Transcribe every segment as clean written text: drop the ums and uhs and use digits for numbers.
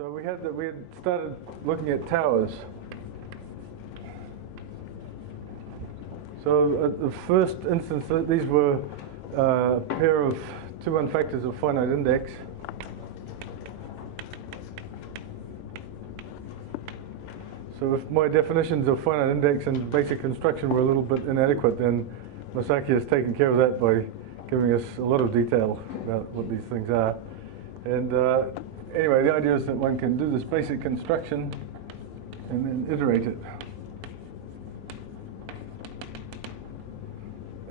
So we had started looking at towers. So at the first instance, these were a pair of two unfactors of finite index. So if my definitions of finite index and basic construction were a little bit inadequate, then Masaki has taken care of that by giving us a lot of detail about what these things are. And anyway, the idea is that one can do this basic construction and then iterate it.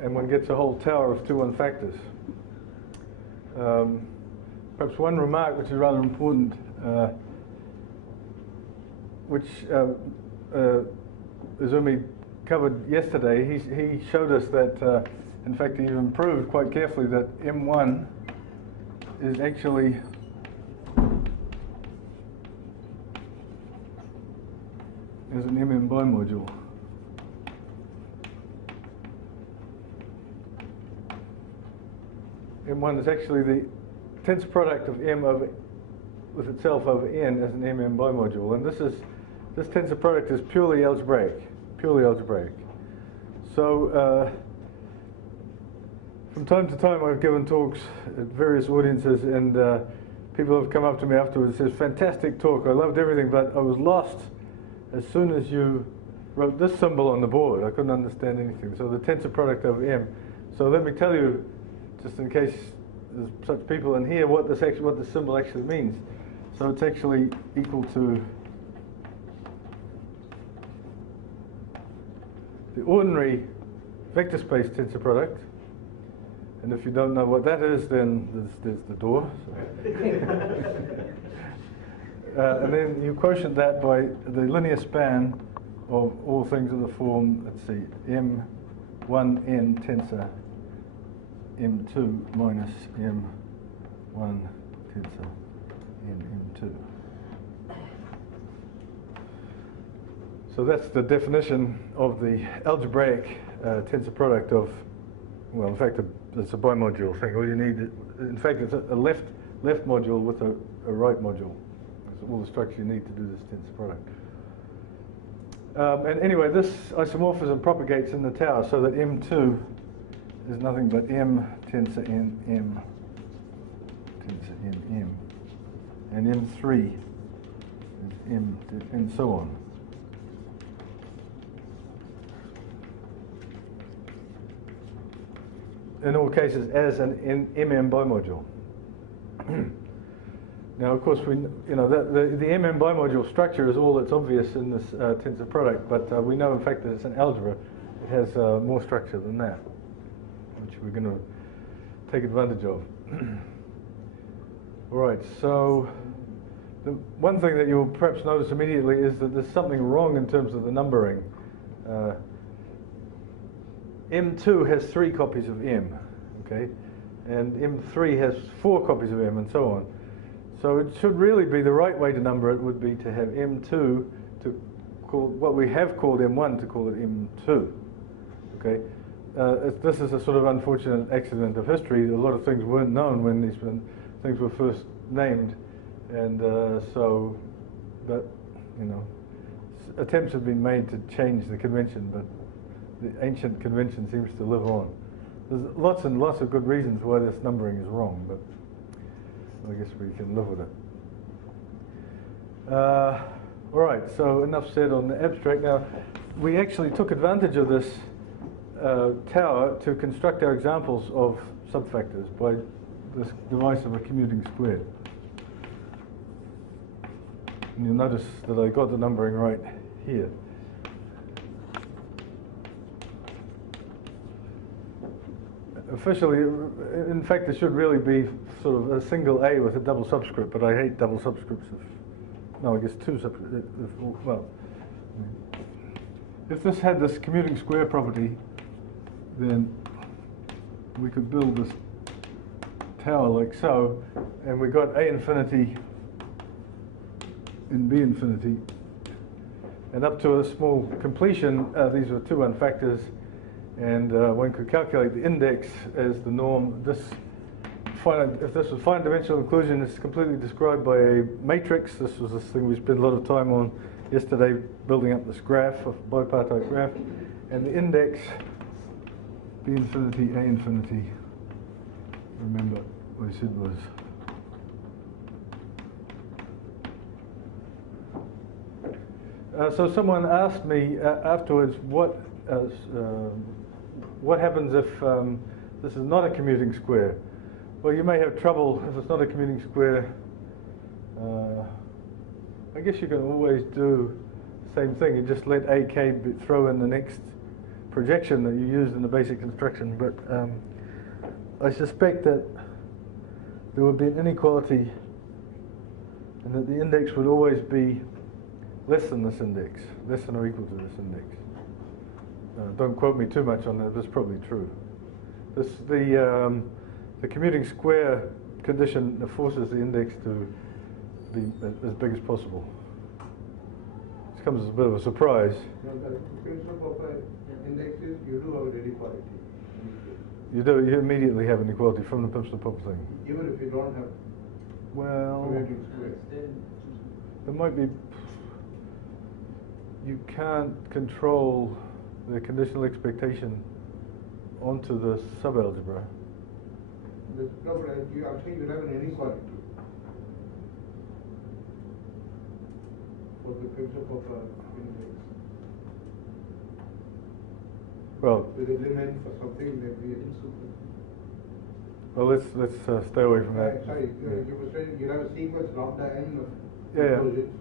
And one gets a whole tower of two unfactors. Perhaps one remark which is rather important, which Izumi covered yesterday. He showed us that, in fact, he even proved quite carefully that M1 is actually an MM bimodule. M1 is actually the tensor product of M with itself over N as an MM bimodule, and this tensor product is purely algebraic. So from time to time I've given talks at various audiences, and people have come up to me afterwards and says, "Fantastic talk, I loved everything, but I was lost as soon as you wrote this symbol on the board. I couldn't understand anything." So the tensor product over M. So let me tell you, just in case there's such people in here, what this symbol actually means. So it's actually equal to the ordinary vector space tensor product. And if you don't know what that is, then there's the door. And then you quotient that by the linear span of all things of the form, let's see, M1n tensor M2 minus M1 tensor M2. So that's the definition of the algebraic tensor product of, well, in fact, it's a bimodule thing. All you need, in fact, it's a left module with a right module. That's all the structure you need to do this tensor product. And anyway, this isomorphism propagates in the tower so that M2 is nothing but M tensor n M tensor n M, and M3 is M, and so on. In all cases, as an MM bimodule. Now, of course, the MM bimodule structure is all that's obvious in this tensor product, but we know, in fact, that it's an algebra. It has more structure than that, which we're going to take advantage of. All right, so the one thing that you'll perhaps notice immediately is that there's something wrong in terms of the numbering. M2 has 3 copies of M, okay, and M3 has 4 copies of M, and so on. So it should really be, the right way to number it would be to have M2 to call what we have called M1 to call it M2, okay. This is a sort of unfortunate accident of history. A lot of things weren't known when these things were first named, and so, but, attempts have been made to change the convention, but the ancient convention seems to live on. There's lots and lots of good reasons why this numbering is wrong, but I guess we can live with it. All right, so enough said on the abstract. Now, we actually took advantage of this tower to construct our examples of subfactors by this device of a commuting squared. And you'll notice that I got the numbering right here. Officially, in fact, it should really be sort of a single A with a double subscript, but I hate double subscripts. No, I guess 2 subscripts. Well, if this had this commuting square property, then we could build this tower like so, and we got A infinity and B infinity, and up to a small completion, these were 2 unfactors. And one could calculate the index as the norm. This if this was finite dimensional inclusion, it's completely described by a matrix. This was this thing we spent a lot of time on yesterday, building up this graph, a bipartite graph, and the index B infinity, A infinity. Remember what I said was so someone asked me afterwards what happens if this is not a commuting square. Well, you may have trouble if it's not a commuting square. I guess you can always do the same thing. You just let AK throw in the next projection that you used in the basic construction. But I suspect that there would be an inequality and that the index would always be less than this index, less than or equal to this index. Don't quote me too much on that, but it's probably true. The commuting square condition forces the index to be as big as possible. This comes as a bit of a surprise. Now, the principle of index is you do have an inequality. You immediately have an equality from the Simpson-Popper thing. Even if you don't have commuting square. There might be. You can't control the conditional expectation onto the subalgebra. No, but I'm saying you have an inequality for the principle of index. Well, with element for something that we well, let's stay away from that. Sorry, you were saying you have a sequence lambda n of inclusions,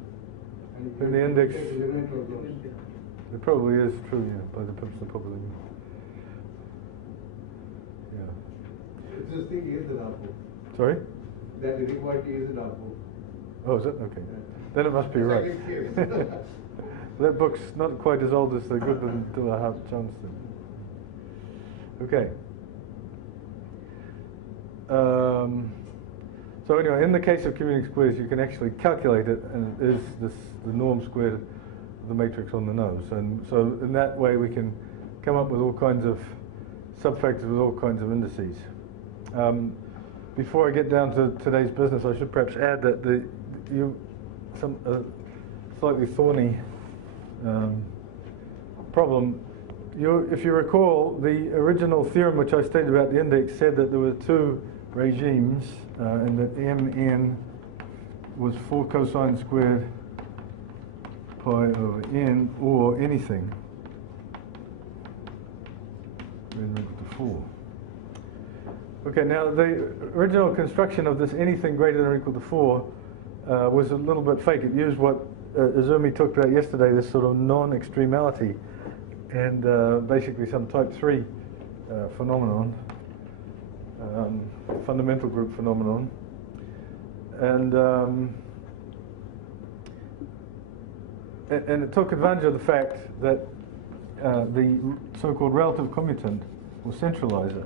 and the index. Element of those. It probably is true, yeah, by the Simpson-Popper thing. Yeah. This thing is an alpha. Sorry? That inequality is an alpha. Oh, is it? Okay. Yeah. Then it must be right. That book's not quite as old as the Goodman de la Hart Johnston. Okay. So anyway, in the case of commuting squares, you can actually calculate it, and it is the norm squared of the matrix on the nose. And so in that way, we can come up with all kinds of subfactors with all kinds of indices. Before I get down to today's business, I should perhaps add that some slightly thorny problem. If you recall, the original theorem which I stated about the index said that there were two regimes, and that mn was 4 cosine squared pi over n, or anything n equal to 4. Okay, now the original construction of this anything greater than or equal to 4 was a little bit fake. It used what Izumi talked about yesterday, this sort of non-extremality, and basically some type 3 phenomenon, fundamental group phenomenon, and it took advantage of the fact that the so-called relative commutant or centralizer.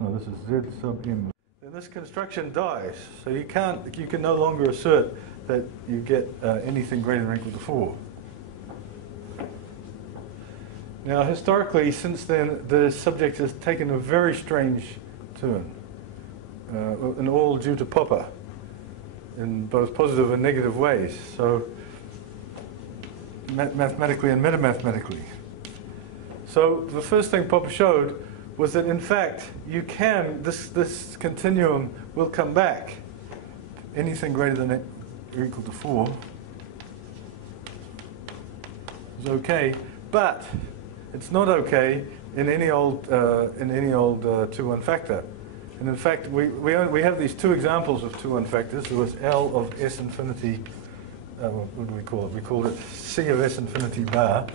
No, this is Z sub m. And this construction dies, so you can no longer assert that you get anything greater than or equal to 4. Now, historically, since then, the subject has taken a very strange turn, and all due to Popper, in both positive and negative ways. So, mathematically and metamathematically. So, the first thing Popper showed was that, in fact, you can, this continuum will come back. Anything greater than or equal to 4 is okay, but it's not okay in any old 2-1 factor. And in fact, we have these two examples of 2-1 factors. There was L of S infinity. What do we call it? We called it C of S infinity bar.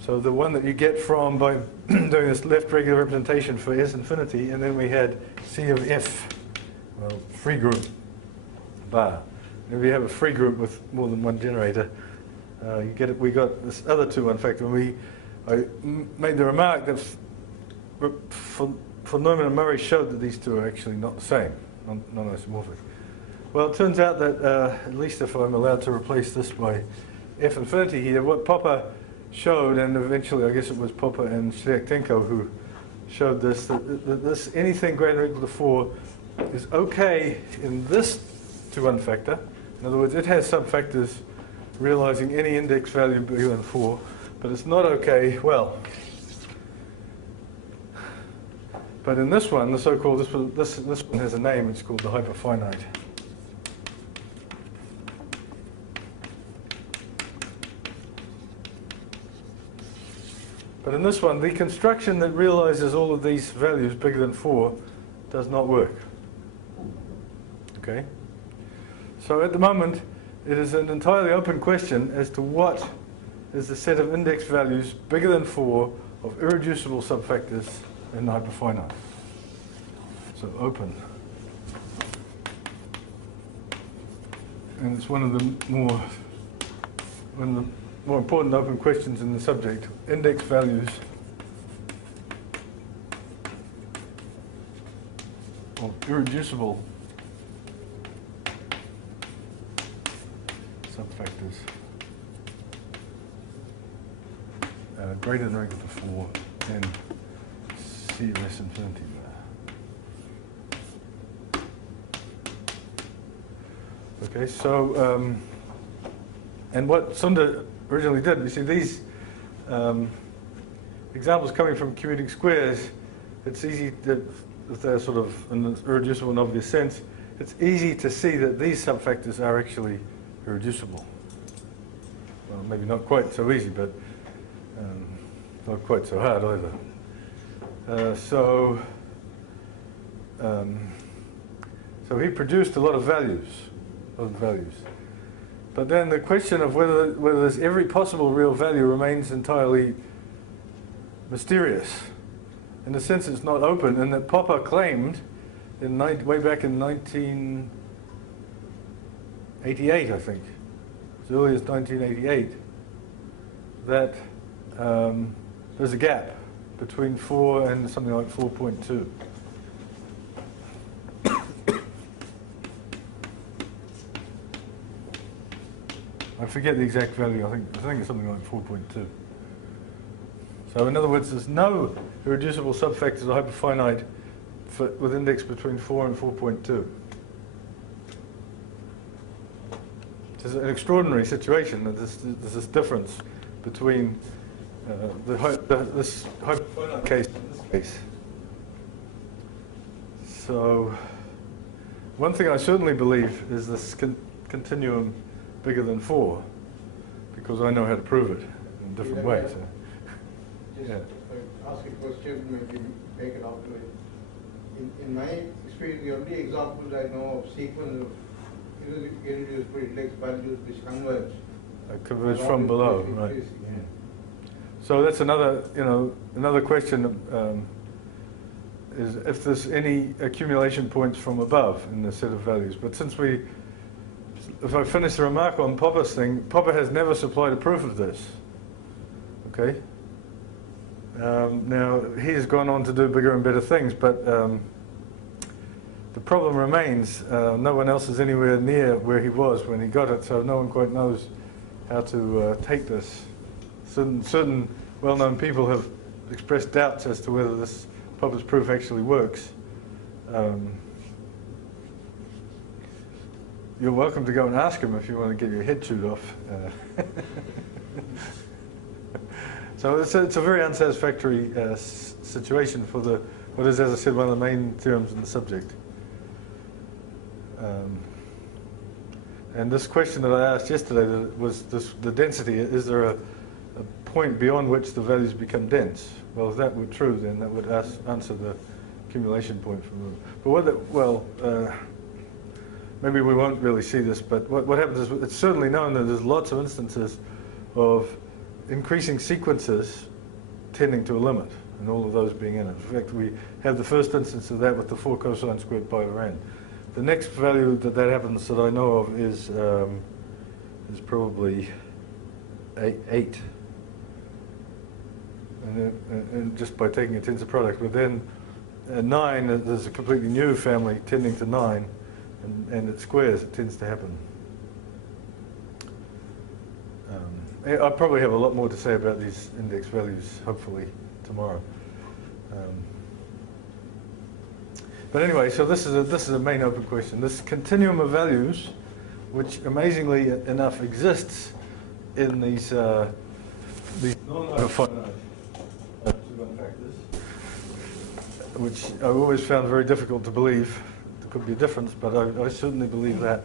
So the one that you get from by doing this left regular representation for S infinity, and then we had C of F, well, free group bar. And if you have a free group with more than one generator, you get it. We got this other 2-1 factor, and I made the remark that for Neumann and Murray showed that these two are actually not the same, non-isomorphic. Well, it turns out that at least if I'm allowed to replace this by F infinity here, what Popper showed, and eventually I guess it was Popper and Shliaktenko who showed this, that this anything greater than or equal to 4 is okay in this 2-1 factor. In other words, it has subfactors realizing any index value bigger than 4, but it's not okay, well, but in this one, the so-called, this one has a name, it's called the hyperfinite. But in this one, the construction that realizes all of these values bigger than 4 does not work. Okay? So at the moment, it is an entirely open question as to what is the set of index values bigger than 4 of irreducible subfactors in hyperfinite. So open. And it's one of the more important open questions in the subject. Index values of irreducible subfactors greater than or equal to 4 in C less infinity. Okay, so and what Sunda originally did, you see these examples coming from commuting squares, it's easy to, if they're sort of in an irreducible and obvious sense, it's easy to see that these subfactors are actually irreducible. Well, maybe not quite so easy, but not quite so hard either. So he produced a lot of values. But then the question of whether there's every possible real value remains entirely mysterious. In a sense, it's not open, and that Popper claimed way back in 1988, I think, as early as 1988, that there's a gap between 4 and something like 4.2. I forget the exact value. I think it's something like 4.2. So in other words, there's no irreducible subfactors of hyperfinite with index between 4 and 4.2. It's an extraordinary situation that there's this difference between this hyperfinite case and this case. So one thing I certainly believe is this continuum bigger than 4, because I know how to prove it in a different way. So. Just ask a question, maybe make it out to it. In my experience, the only examples I know of sequence of irreducible index values which converge. Converge from below, right? Yeah. So that's another question is if there's any accumulation points from above in the set of values. But if I finish the remark on Popper's thing, Popper has never supplied a proof of this. Okay. Now he has gone on to do bigger and better things, but the problem remains. No one else is anywhere near where he was when he got it, so no one quite knows how to take this. Certain well-known people have expressed doubts as to whether this Popper's proof actually works. You're welcome to go and ask him if you want to get your head chewed off. So it's a very unsatisfactory situation for what is, as I said, one of the main theorems in the subject. And this question that I asked yesterday was the density. Is there a point beyond which the values become dense? Well, if that were true, then that would answer the accumulation point from the. But maybe we won't really see this, but what happens is it's certainly known that there's lots of instances of increasing sequences tending to a limit, and all of those being in it. In fact, we have the first instance of that with the 4 cosine squared pi over n. The next value that happens that I know of is probably 8. And just by taking a tensor product. But then 9, there's a completely new family tending to 9. And at squares, it tends to happen. I'll probably have a lot more to say about these index values, hopefully, tomorrow. But anyway, so this is a main open question. This continuum of values, which amazingly enough exists in these non-finite two-one factors, which I've always found very difficult to believe. There could be a difference, but I certainly believe that.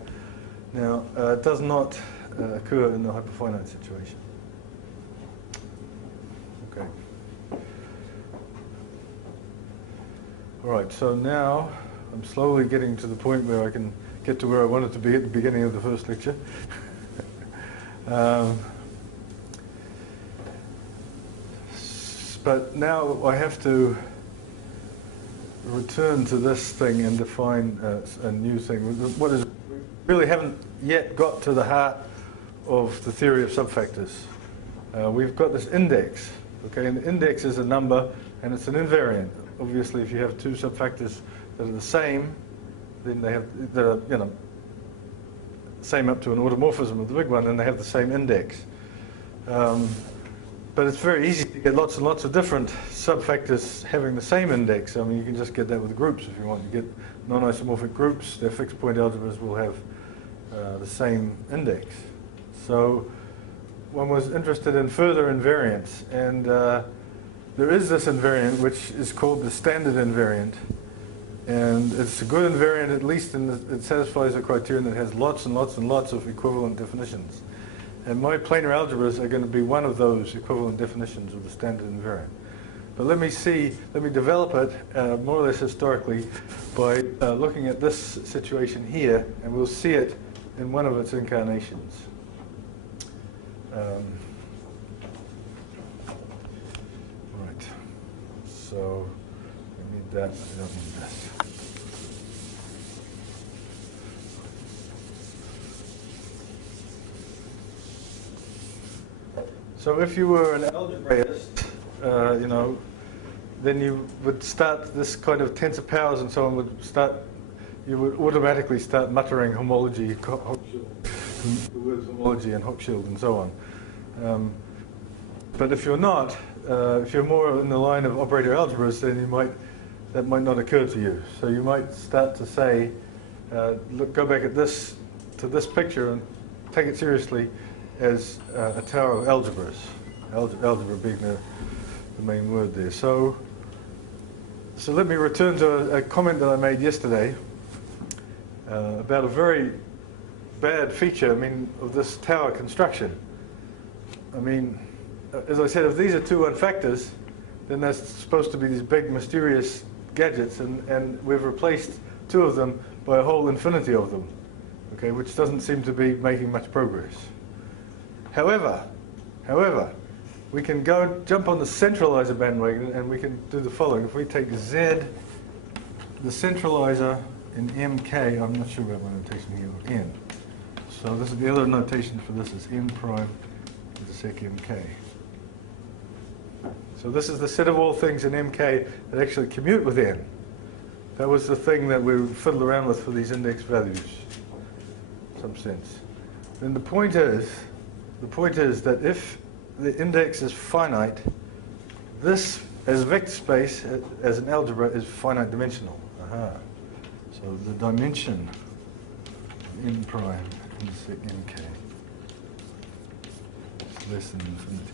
Now, it does not occur in the hyperfinite situation. Okay. All right, so now I'm slowly getting to the point where I can get to where I wanted to be at the beginning of the first lecture. But now I have to return to this thing and define a new thing. What is, we really haven't yet got to the heart of the theory of subfactors. We've got this index, okay, and the index is a number and it's an invariant. Obviously, if you have two subfactors that are the same, then they have, that are, you know, same up to an automorphism of the big one, and they have the same index. But it's very easy to get lots and lots of different subfactors having the same index. I mean, you can just get that with groups if you want. You get non-isomorphic groups, their fixed point algebras will have the same index. So one was interested in further invariants, and there is this invariant which is called the Standard Invariant. And it's a good invariant, at least in it satisfies a criterion that has lots and lots and lots of equivalent definitions. And my planar algebras are going to be one of those equivalent definitions of the Standard Invariant. But let me develop it more or less historically by looking at this situation here, and we'll see it in one of its incarnations. Right. So I need that. I don't need this. So if you were an algebraist, you know, then you would start this kind of tensor powers and so on would start, you would automatically start muttering homology, the words homology and Hochschild and so on. But if you're not, if you're more in the line of operator algebras, then that might not occur to you. So you might start to say, look, go back at this, to this picture and take it seriously as a tower of algebras, algebra being the main word there. So let me return to a comment that I made yesterday about a very bad feature, I mean, of this tower construction. I mean, as I said, if these are two factors, then there's supposed to be these big mysterious gadgets, and we've replaced two of them by a whole infinity of them, okay, which doesn't seem to be making much progress. However, we can jump on the centralizer bandwagon, and we can do the following. If we take Z, the centralizer in MK, I'm not sure about my notation here, N. So this is the other notation for this is N prime intersect MK. So this is the set of all things in MK that actually commute with N. That was the thing that we fiddled around with for these index values, in some sense. Then the point is that if the index is finite, this, as vector space, as an algebra, is finite dimensional. Aha. So the dimension n prime intersect nk is less than infinity.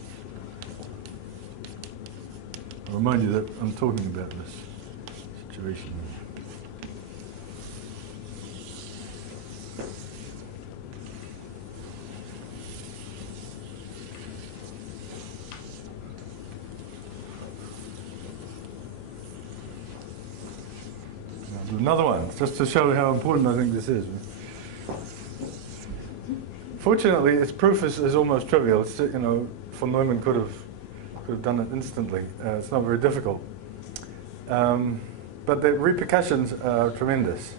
I'll remind you that I'm talking about this situation. Another one, just to show how important I think this is. Fortunately, its proof is almost trivial. It's, you know, von Neumann could have done it instantly. It's not very difficult. But the repercussions are tremendous.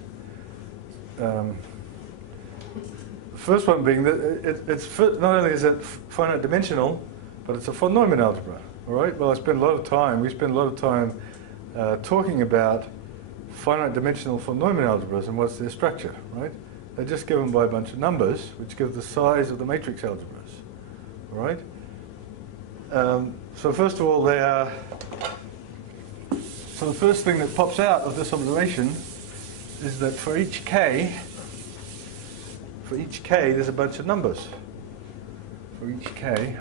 First one being that it's not only is it finite dimensional, but it's a von Neumann algebra. All right. Well, we spend a lot of time talking about finite dimensional von Neumann algebras and what's their structure, right? They're just given by a bunch of numbers, which give the size of the matrix algebras, all right? So first of all, they are. So the first thing that pops out of this observation is that for each k, there's a bunch of numbers. For each k,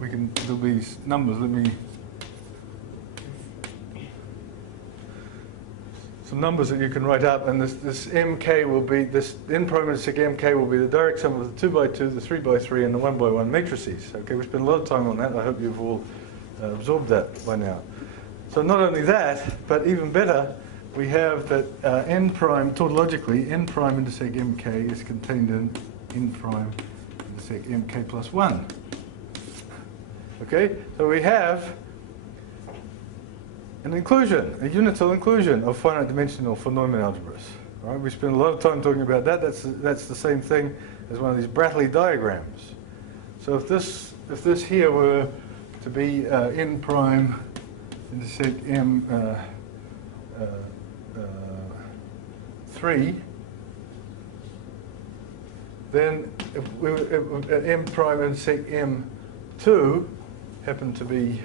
there'll be numbers. Some numbers that you can write up, and this mk will be, this n prime intersect mk will be the direct sum of the 2 by 2, the 3 by 3, and the 1 by 1 matrices. Okay, we spent a lot of time on that. I hope you've all absorbed that by now. So not only that, but even better, we have that n prime, tautologically, n prime intersect mk is contained in n prime intersect mk plus 1. Okay, so we have an inclusion, a unital inclusion of finite dimensional von Neumann algebras. Right? We spent a lot of time talking about that. That's the same thing as one of these Bradley diagrams. So if this here were to be n prime intersect m 3, then if m prime intersect m 2 happened to be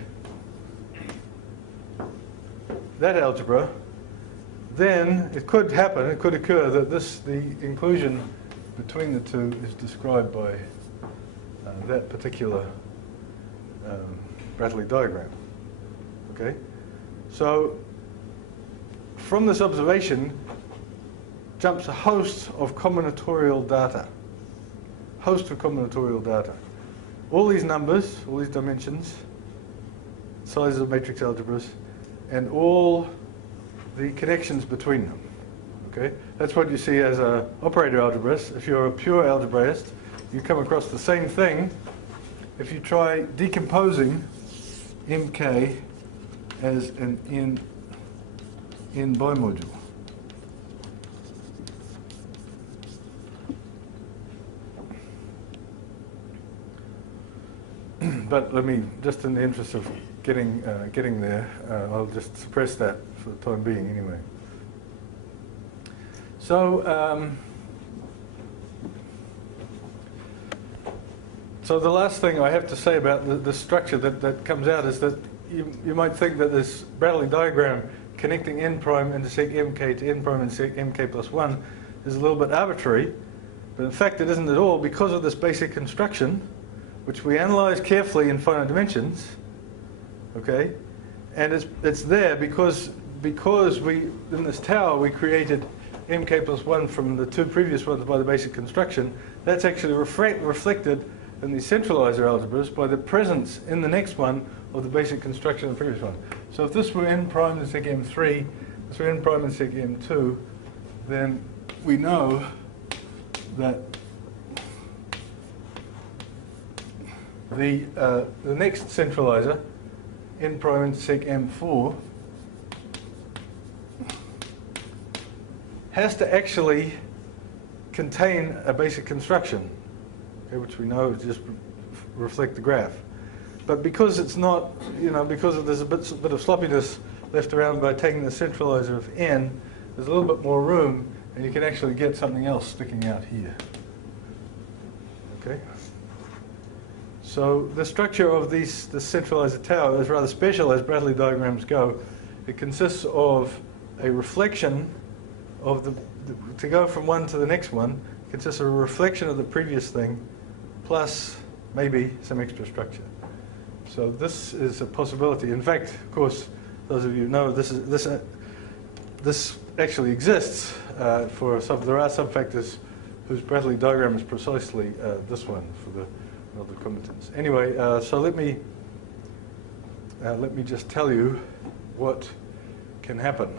that algebra, then it could occur that the inclusion between the two is described by that particular Bradley diagram. Okay? So from this observation jumps a host of combinatorial data. All these numbers, all these dimensions, sizes of matrix algebras, and all the connections between them. Okay? That's what you see as an operator algebraist. If you're a pure algebraist, you come across the same thing if you try decomposing mk as an n bimodule. But let me, just in the interest of getting there, I'll just suppress that for the time being anyway. So, so the last thing I have to say about the structure that comes out is that you might think that this Bradley diagram connecting n prime intersect mk to n prime intersect mk plus 1 is a little bit arbitrary, but in fact it isn't at all, because of this basic construction, which we analyze carefully in finite dimensions. Okay, and it's there because we, in this tower, we created mk plus 1 from the two previous ones by the basic construction. That's actually reflected in the centralizer algebras by the presence in the next one of the basic construction of the previous one. So if this were n prime intersect m3, this were n prime intersect m2, then we know that the next centralizer, n prime intersect m4, has to actually contain a basic construction, okay, which we know just reflect the graph. But because it's not, because there's a bit of sloppiness left around by taking the centralizer of n, there's a little bit more room, and you can actually get something else sticking out here. Okay. So the structure of the centralizer tower is rather special as Bradley diagrams go. It consists of a reflection of to go from one to the next one, consists of a reflection of the previous thing, plus maybe some extra structure. So this is a possibility. In fact, of course, those of you know this actually exists for there are subfactors whose Bradley diagram is precisely this one for the relative competence. Anyway, so let me just tell you what can happen.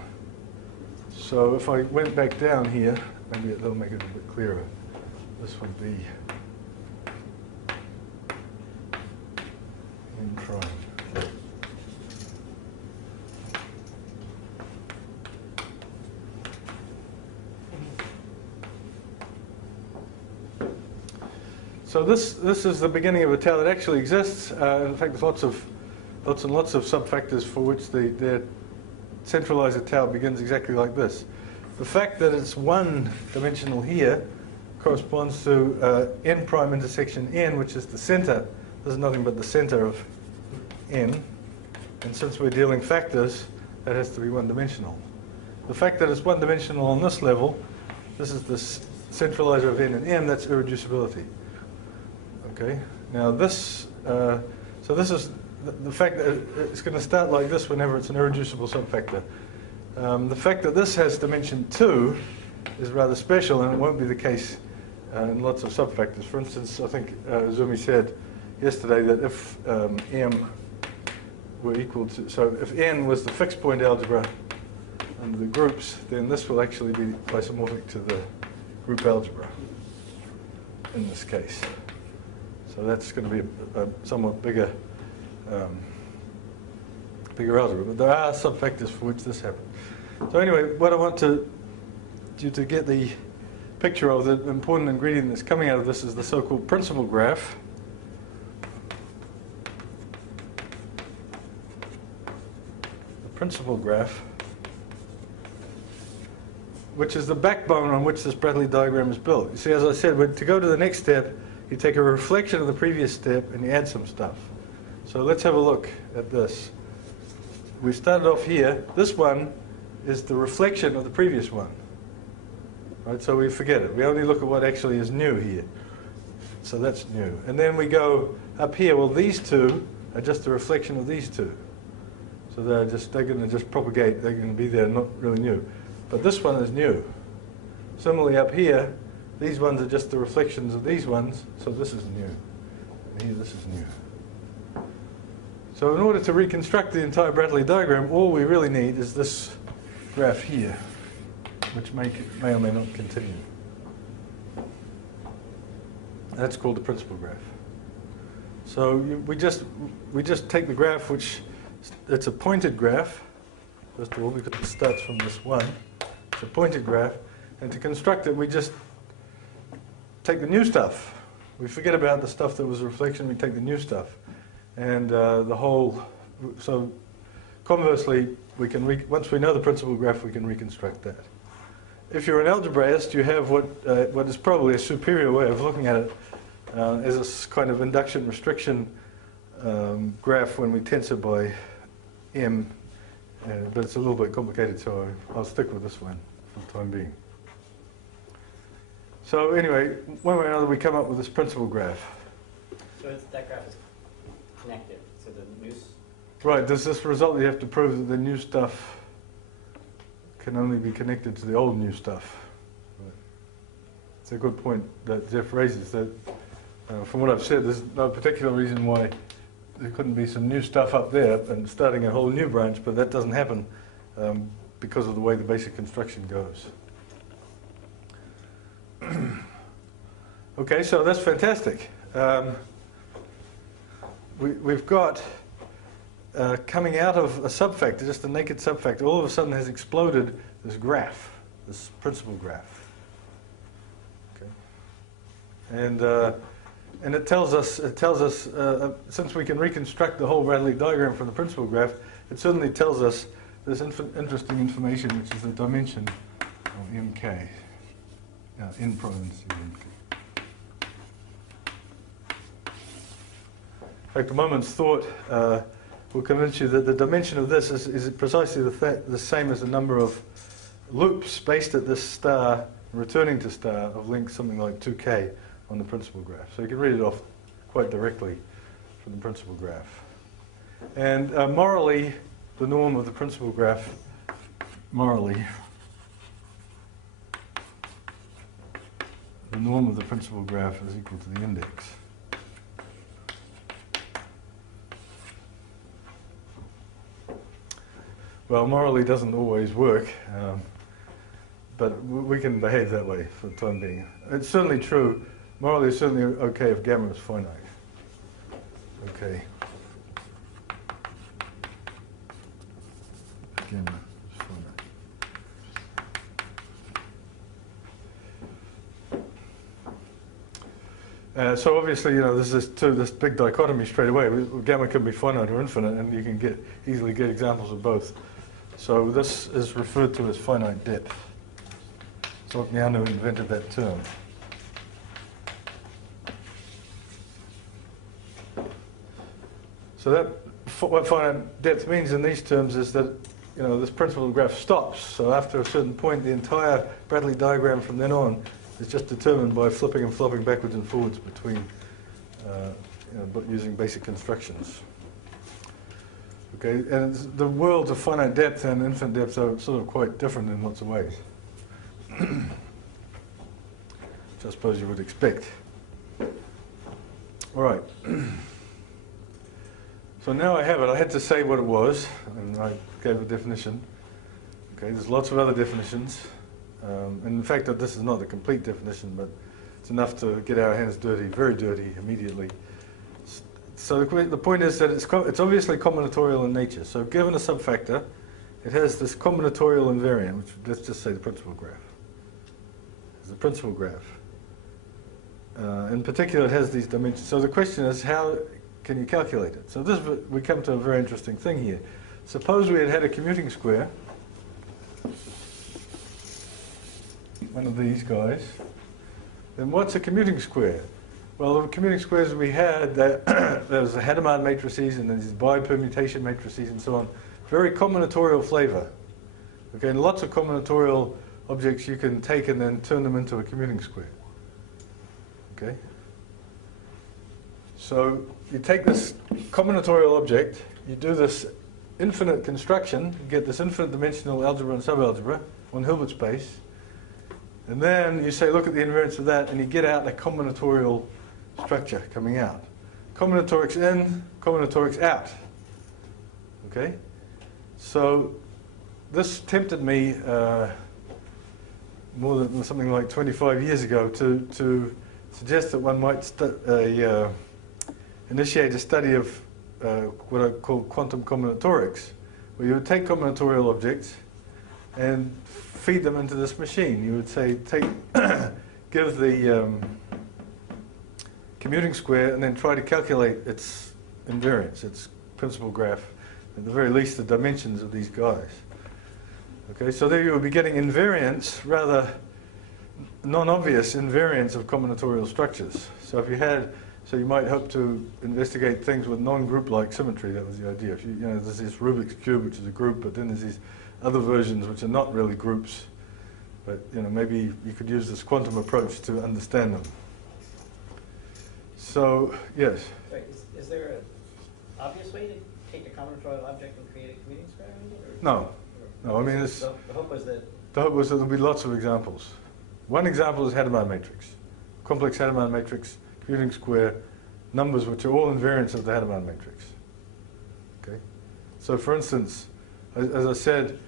So if I went back down here, maybe that'll make it a bit clearer. This would be n prime. So this is the beginning of a tower that actually exists. In fact, there's lots and lots of subfactors for which their centralizer tower begins exactly like this. The fact that it's one dimensional here corresponds to n prime intersection n, which is the center. This is nothing but the center of n. And since we're dealing factors, that has to be one-dimensional. The fact that it's one-dimensional on this level, this is the centralizer of n and m, that's irreducibility. Okay. Now this, so this is the fact that it's going to start like this whenever it's an irreducible subfactor. The fact that this has dimension 2 is rather special, and it won't be the case in lots of subfactors. For instance, I think Zumi said yesterday that if m were equal to, so if n was the fixed point algebra under the groups, then this will actually be isomorphic to the group algebra in this case. So that's going to be a somewhat bigger algebra. But there are subfactors for which this happens. So anyway, what I want you to get the picture of, the important ingredient that's coming out of this is the so-called principal graph. The principal graph, which is the backbone on which this Bradley diagram is built. You see, as I said, to go to the next step, you take a reflection of the previous step and you add some stuff. So let's have a look at this. We started off here. This one is the reflection of the previous one. Right, so we forget it. We only look at what actually is new here. So that's new. And then we go up here. Well, these two are just a reflection of these two. So they're going to just propagate. They're going to be there, not really new. But this one is new. Similarly up here, these ones are just the reflections of these ones. So this is new. And here, this is new. So in order to reconstruct the entire Bradley diagram, all we really need is this graph here, which may or may not continue. That's called the principal graph. So we just take the graph, which it's a pointed graph, first of all, because it starts from this one. It's a pointed graph, and to construct it, we just take the new stuff. We forget about the stuff that was a reflection. We take the new stuff, and the whole. So conversely, we can once we know the principal graph, we can reconstruct that. If you're an algebraist, you have what is probably a superior way of looking at it as a kind of induction restriction graph when we tensor by m, but it's a little bit complicated, so I'll stick with this one for the time being. So anyway, one way or another, we come up with this principal graph. So that graph is connected, so the new... Right, does this result that you have to prove that the new stuff can only be connected to the old new stuff? Right. It's a good point that Jeff raises, that from what I've said, there's no particular reason why there couldn't be some new stuff up there and starting a whole new branch, but that doesn't happen because of the way the basic construction goes. Okay, so that's fantastic. We've got coming out of a subfactor, just a naked subfactor, all of a sudden has exploded this graph, this principal graph. Okay, and it tells us since we can reconstruct the whole Bradley diagram from the principal graph, it certainly tells us this interesting information, which is the dimension of mk. In parentheses mk. In fact, a moment's thought will convince you that the dimension of this is precisely the same as the number of loops based at this star, returning to star, of length something like 2k on the principal graph. So you can read it off quite directly from the principal graph. And morally, the norm of the principal graph, the norm of the principal graph is equal to the index. Well, morally doesn't always work, but we can behave that way for the time being. It's certainly true. Morally, it's certainly okay if gamma is finite. Okay. Gamma is finite. So obviously, there's this big dichotomy straight away. Gamma can be finite or infinite, and you can easily get examples of both. So this is referred to as finite depth. So Octano invented that term. So what finite depth means in these terms is that this principal graph stops. So after a certain point, the entire Bradley diagram from then on is just determined by flipping and flopping backwards and forwards between, but using basic constructions. Okay, and the worlds of finite depth and infinite depth are sort of quite different in lots of ways, which I suppose you would expect. All right. So now I have it. I had to say what it was, and I gave a definition. Okay, there's lots of other definitions. And in fact, this is not the complete definition, but it's enough to get our hands dirty, very dirty, immediately. So the point is that it's obviously combinatorial in nature. So given a subfactor, it has this combinatorial invariant, which let's just say the principal graph. It's the principal graph. In particular, it has these dimensions. So the question is, how can you calculate it? So we come to a very interesting thing here. Suppose we had a commuting square, one of these guys. Then what's a commuting square? Well, the commuting squares we had, there's the Hadamard matrices and these bipermutation matrices and so on. Very combinatorial flavor. Okay, and lots of combinatorial objects you can take and then turn them into a commuting square. Okay? So you take this combinatorial object, you do this infinite construction, you get this infinite dimensional algebra and subalgebra on Hilbert space, and then you say, look at the invariance of that, and you get out a combinatorial structure coming out. Combinatorics in, combinatorics out. Okay? So this tempted me more than something like 25 years ago to suggest that one might initiate a study of what I call quantum combinatorics, where you would take combinatorial objects and feed them into this machine. You would say, give the commuting square and then try to calculate its invariance, its principal graph, at the very least the dimensions of these guys. Okay, so there you would be getting invariance, rather non-obvious invariance of combinatorial structures. So if you had, so you might hope to investigate things with non-group-like symmetry. That was the idea. If there's this Rubik's cube, which is a group, but then there's these other versions which are not really groups. But maybe you could use this quantum approach to understand them. So yes. Wait, is there an obvious way to take a combinatorial object and create a commuting square? No. No. I mean, the hope was that. The hope was that there'll be lots of examples. One example is Hadamard matrix, complex Hadamard matrix, commuting square, numbers which are all invariants of the Hadamard matrix. Okay. So, for instance, as I said,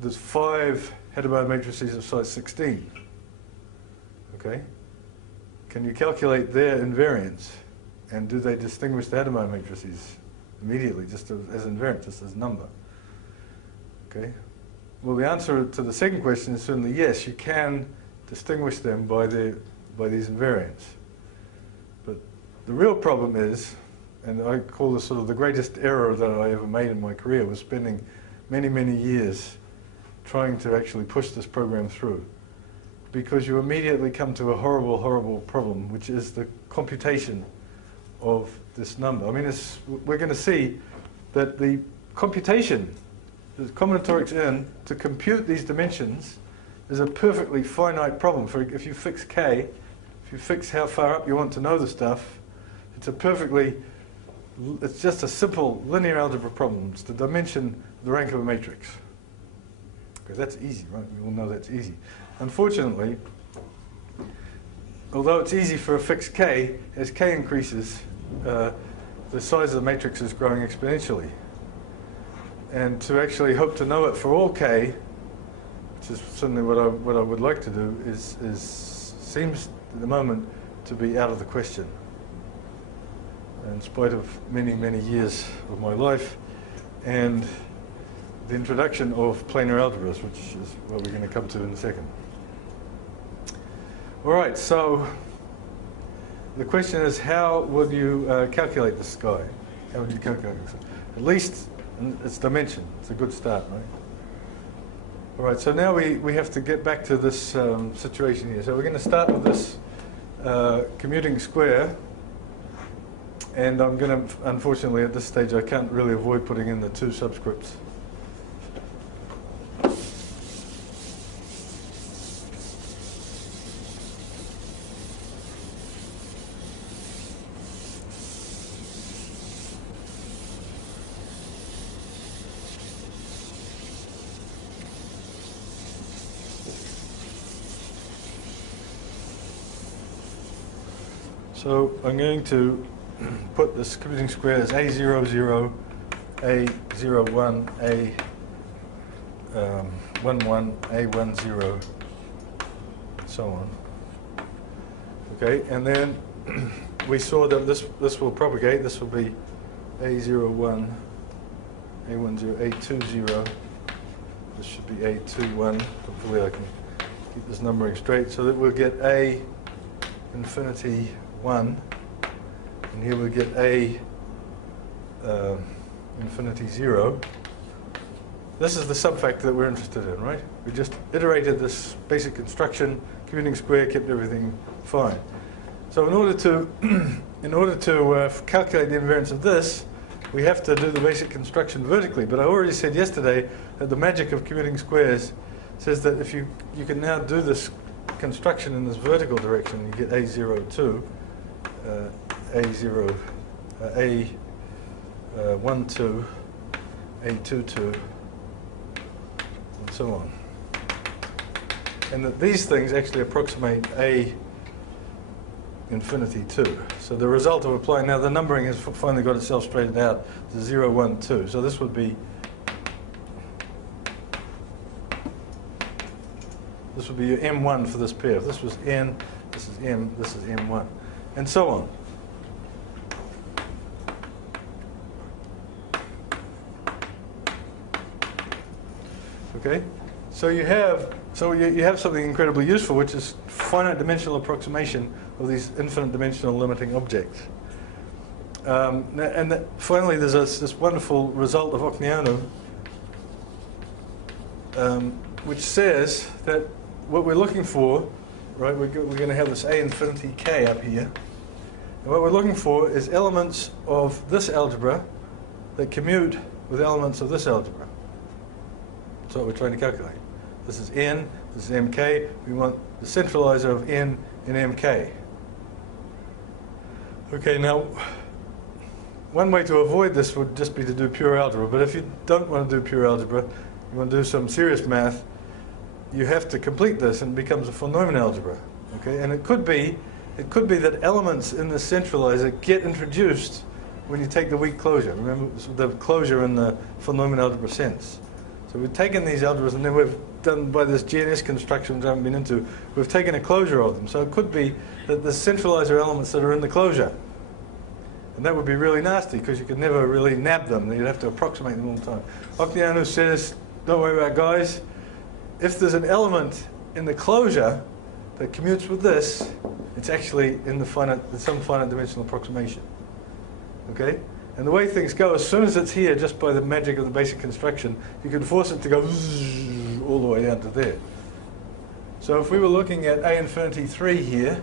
there's 5 Hadamard matrices of size 16. Okay. Can you calculate their invariance, and do they distinguish the Hadamard matrices immediately, just as invariant, just as number? Okay. Well, the answer to the second question is certainly yes. You can distinguish them by these invariants. But the real problem is, and I call this sort of the greatest error that I ever made in my career, was spending many, many years trying to actually push this program through. Because you immediately come to a horrible, horrible problem, which is the computation of this number. I mean, we're going to see that the computation, the combinatorics in, to compute these dimensions is a perfectly finite problem. For if you fix k, if you fix how far up you want to know the stuff, it's just a simple linear algebra problem. It's the dimension of the rank of a matrix. Okay, that's easy, right? We all know that's easy. Unfortunately, although it's easy for a fixed k, as k increases, the size of the matrix is growing exponentially. And to actually hope to know it for all k, which is certainly what I would like to do, seems at the moment to be out of the question. In spite of many, many years of my life and the introduction of planar algebras, which is what we're going to come to in a second. All right, so the question is, how would you calculate this guy? How would you calculate this? At least its dimension. It's a good start, right? All right, so now we have to get back to this situation here. So we're going to start with this commuting square. And I'm going to, unfortunately, at this stage, I can't really avoid putting in the 2 subscripts. So I'm going to put this computing square as A00, A01, A11, A10, so on. Okay, and then we saw that this will propagate. This will be A01, A10, A20. This should be A21. Hopefully I can keep this numbering straight, so that we'll get A infinity 1, and here we'll get A infinity 0. This is the subfactor that we're interested in, right? We just iterated this basic construction, computing square, kept everything fine. So in order to calculate the invariance of this, we have to do the basic construction vertically. But I already said yesterday that the magic of computing squares says that if you can now do this construction in this vertical direction, you get A02, A0, A12, A22, and so on. And that these things actually approximate A infinity 2. So the result of applying, now the numbering has finally got itself straightened out to 0, 1, 2. So this would be your M1 for this pair. If this was N, this is M, this is M1, and so on. Okay, so you have something incredibly useful, which is finite dimensional approximation of these infinite dimensional limiting objects. Finally, there's this wonderful result of Octano, which says that what we're looking for, right, we're going to have this A infinity K up here. And what we're looking for is elements of this algebra that commute with elements of this algebra. That's what we're trying to calculate. This is N, this is MK. We want the centralizer of N in MK. Okay, now, one way to avoid this would just be to do pure algebra. But if you don't want to do pure algebra, you want to do some serious math, you have to complete this, and it becomes a von Neumann algebra. Okay, and it could be that elements in the centralizer get introduced when you take the weak closure. Remember the closure in the von Neumann algebra sense. So we've taken these algebras, and then we've done, by this GNS construction which I haven't been into, we've taken a closure of them. So it could be that the centralizer elements that are in the closure. And that would be really nasty, because you could never really nab them. You'd have to approximate them all the time. Octano says, don't worry about it, guys. If there's an element in the closure that commutes with this, it's actually in some finite dimensional approximation. Okay? And the way things go, as soon as it's here, just by the magic of the basic construction, you can force it to go all the way down to there. So if we were looking at A infinity 3 here,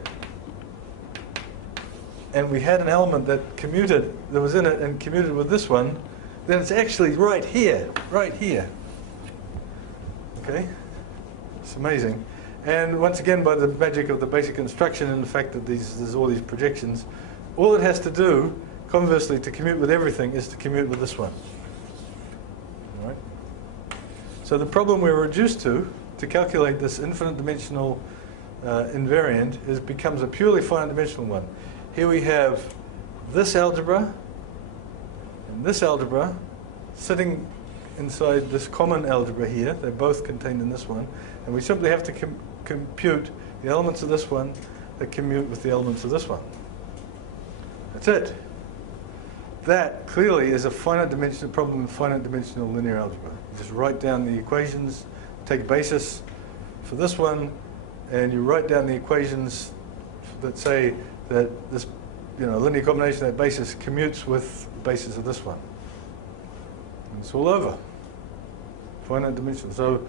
and we had an element that was in it and commuted with this one, then it's actually right here, right here. Okay? It's amazing. And once again, by the magic of the basic construction and the fact that there's all these projections, all it has to do, conversely, to commute with everything is to commute with this one. All right? So the problem we're reduced to calculate this infinite dimensional invariant becomes a purely finite dimensional one. Here we have this algebra and this algebra sitting inside this common algebra here. They're both contained in this one. And we simply have to compute the elements of this one that commute with the elements of this one. That's it. That clearly is a finite dimensional problem in finite dimensional linear algebra. You just write down the equations, take a basis for this one, and you write down the equations that say that this linear combination of that basis commutes with the basis of this one. And it's all over. Finite dimensional. So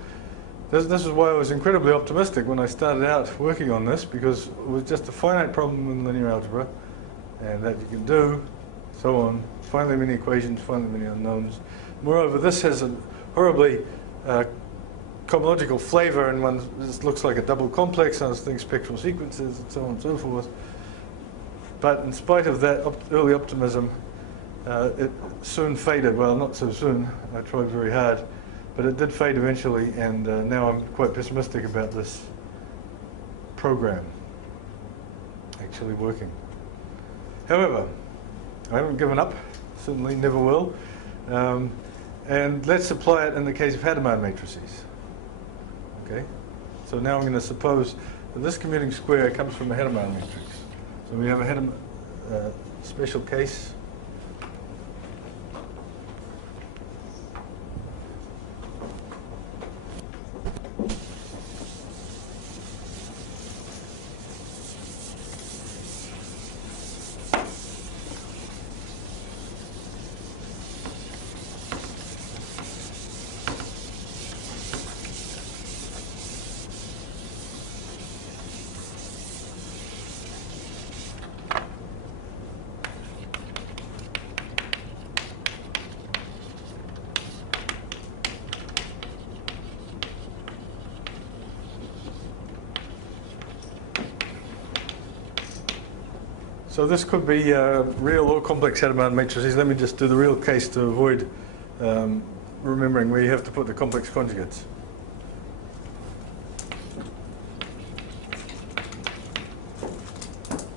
this is why I was incredibly optimistic when I started out working on this, because it was just a finite problem in linear algebra, and that you can do, so on, finitely many equations, finitely many unknowns. Moreover, this has a horribly cohomological flavor, and this looks like a double complex, and things spectral sequences, and so on and so forth. But in spite of that early optimism, it soon faded. Well, not so soon. I tried very hard. But it did fade eventually, and now I'm quite pessimistic about this program actually working. However, I haven't given up, certainly never will. And let's apply it in the case of Hadamard matrices. Okay? So now I'm going to suppose that this commuting square comes from a Hadamard matrix. So we have a Hadamard special case. So this could be real or complex Hadamard matrices. Let me just do the real case to avoid remembering where you have to put the complex conjugates.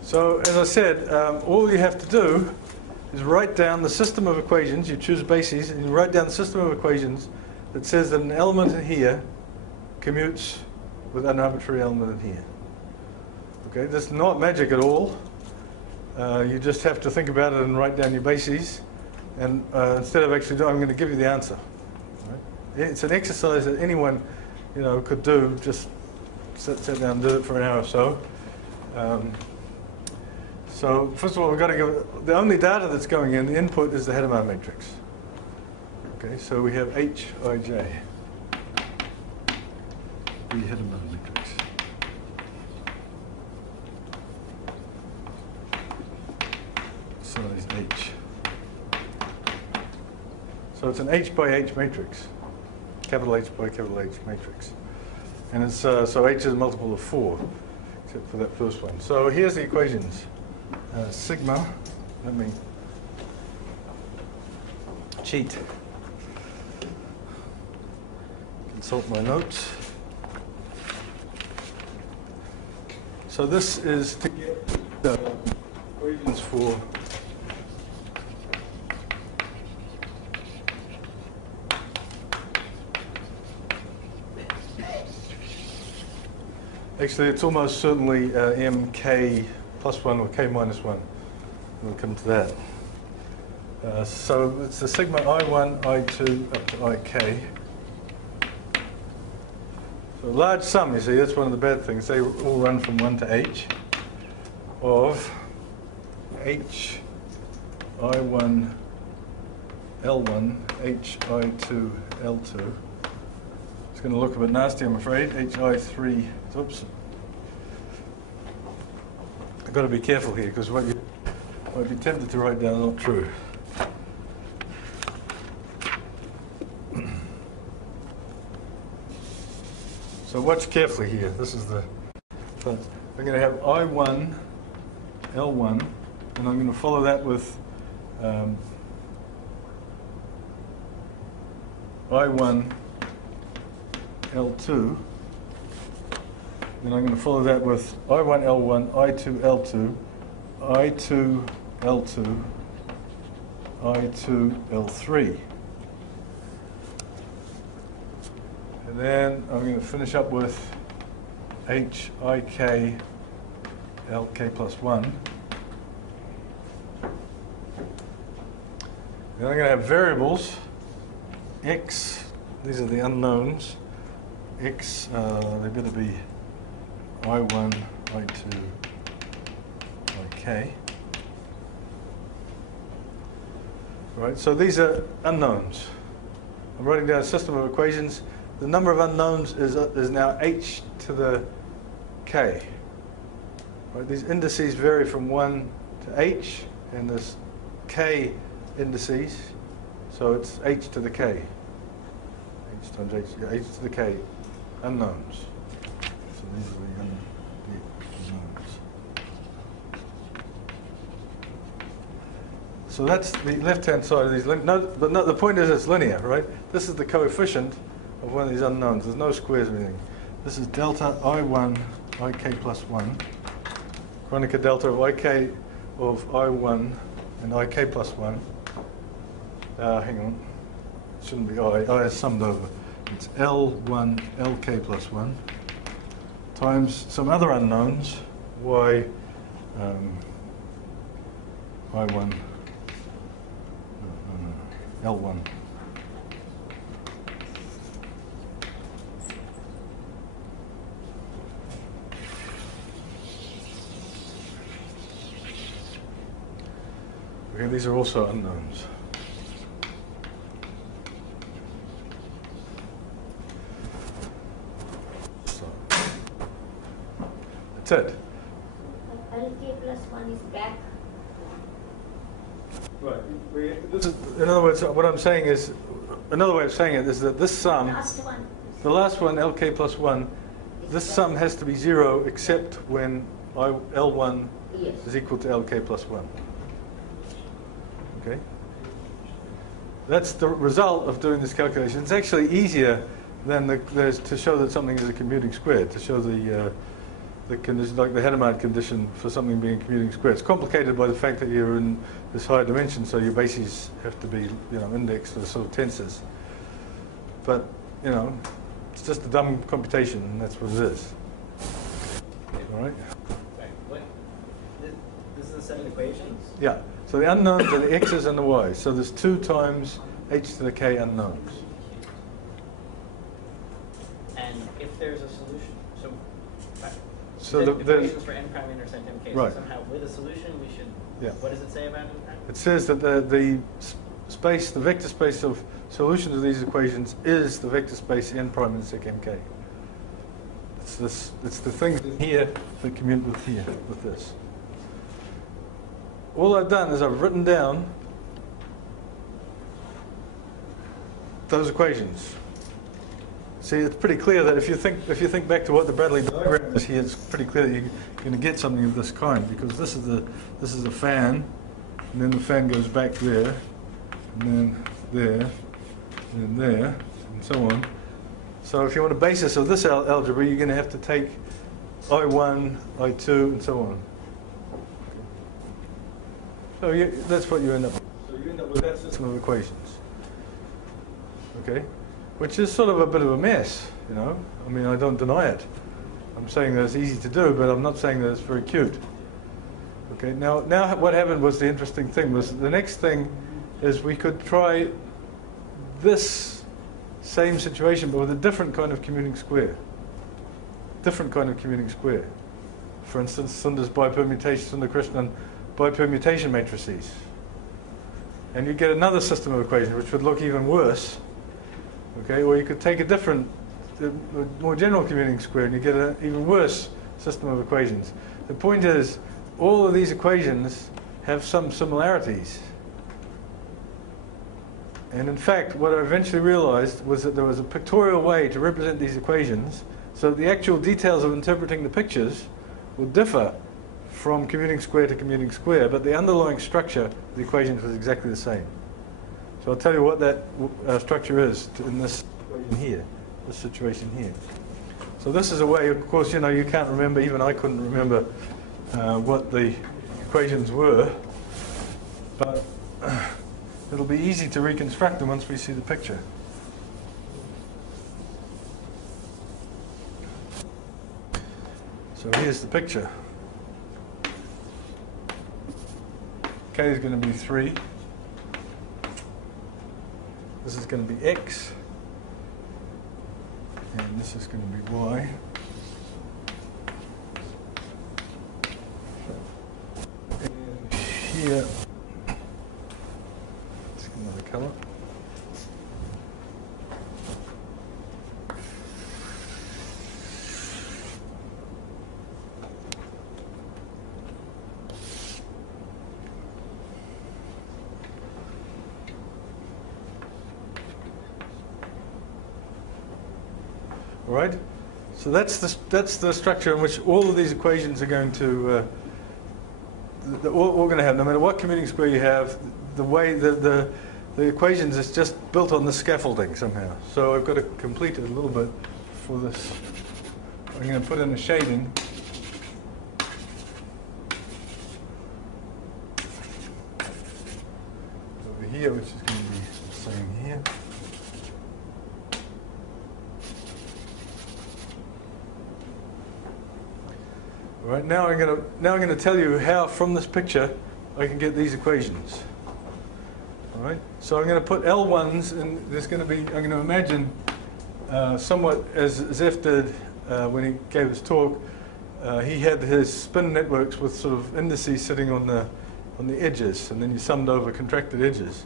So as I said, all you have to do is write down the system of equations. You choose bases and you write down the system of equations that says that an element in here commutes with an arbitrary element in here. Okay, this is not magic at all. You just have to think about it and write down your bases. And instead of actually doing, I'm going to give you the answer. Right? It's an exercise that anyone, could do. Just sit down and do it for an hour or so. So first of all, we've got to go. The only data that's going in, the input, is the Hadamard matrix. Okay, so we have Hij, the Hadamard matrix. Size H. So it's an H by H matrix, capital H by capital H matrix, and it's so H is a multiple of 4, except for that first one. So here's the equations: sigma. Let me cheat. Consult my notes. So this is to get the equations for actually, it's almost certainly mk plus 1 or k minus 1. We'll come to that. So it's the sigma I1, I2 up to ik. So a large sum, you see, that's one of the bad things. They all run from 1 to h of h I1 L1, h I2 L2. It's going to look a bit nasty, I'm afraid. Hi3, oops. I've got to be careful here because what you might be tempted to write down is not true. So watch carefully here. This is the. So I'm going to have I1 L1, and I'm going to follow that with I1 L2, then I'm going to follow that with I1 L1, I2 L2, I2 L2, I2 L3. And then I'm going to finish up with H, IK, LK plus 1. Then I'm going to have variables, X, these are the unknowns. X, they better be I1, I2, IK. Right, so these are unknowns. I'm writing down a system of equations. The number of unknowns is now h to the k. Right, these indices vary from 1 to h, and there's k indices, so it's h to the k. H times h, yeah, h to the k. Unknowns. So these are the unknowns. So that's the left-hand side of these. But no, the point is it's linear, right? This is the coefficient of one of these unknowns. There's no squares or anything. This is delta I1 ik plus 1. Kronecker delta of ik of I1 and ik plus 1, hang on, it shouldn't be I is summed over. It's L1 lk plus 1 times some other unknowns, y I1, L1. Okay, these are also unknowns. So, that's it. LK plus 1 is back. Right. This is, in other words, what I'm saying is, another way of saying it is that this sum, Last one. the last one, lk plus 1, this sum has to be 0 except when L1 Yes. is equal to lk plus 1. Okay? That's the result of doing this calculation. It's actually easier than to show that something is a commuting square, to show the condition, like the Hadamard condition for something being a commuting square. It's complicated by the fact that you're in this higher dimension, so your bases have to be, indexed for sort of tensors. But, it's just a dumb computation, and that's what it is. All right? Right. What? This is a set of equations? Yeah. So the unknowns are the x's and the y's. So there's 2 times h to the k unknowns. And if there's a solution, So the the equations for n prime intersect mk, Right. so somehow with a solution we should, Yeah. what does it say about n prime? It says that the space, the vector space of solutions of these equations is the vector space n prime intersect mk. It's the things in here that commute with here, with this. All I've done is I've written down those equations. See, it's pretty clear that if you think back to what the Bradley diagram is here, it's pretty clear that you're going to get something of this kind, because this is the fan, and then the fan goes back there, and then there, and then there, and so on. So if you want a basis of this algebra, you're going to have to take I1, I2, and so on. So that's what you end up with. So you end up with that system of equations. Okay? Which is sort of a bit of a mess, I mean, I don't deny it. I'm saying that it's easy to do, but I'm not saying that it's very cute. Okay, now what happened was, the interesting thing was, the next thing is we could try this same situation, but with a different kind of commuting square. Different kind of commuting square. For instance, Sunder's bipermutation, Sundar-Krishnan bipermutation matrices. And you get another system of equations which would look even worse. Okay, or you could take a different, more general commuting square, and you get an even worse system of equations. The point is, all of these equations have some similarities. And in fact, what I eventually realized was that there was a pictorial way to represent these equations, so that the actual details of interpreting the pictures will differ from commuting square to commuting square, but the underlying structure of the equations was exactly the same. So I'll tell you what that structure is in this equation here, this situation here. So this is a way, of course, you can't remember, even I couldn't remember what the equations were, but it'll be easy to reconstruct them once we see the picture. So here's the picture. K is going to be 3. This is going to be x, and this is going to be y. And here, let's get another color. All right, so that's the structure in which all of these equations are going to all going to have. No matter what commuting square you have, the way the equations is just built on the scaffolding somehow. So I've got to complete it a little bit for this. I'm going to put in a shading. here, which is going to be the same here. All right, now I'm going to tell you how from this picture I can get these equations. All right, so I'm going to put L1s, and there's going to be, I'm going to imagine somewhat as Zeph did when he gave his talk. He had his spin networks with sort of indices sitting on the edges, and then you summed over contracted edges.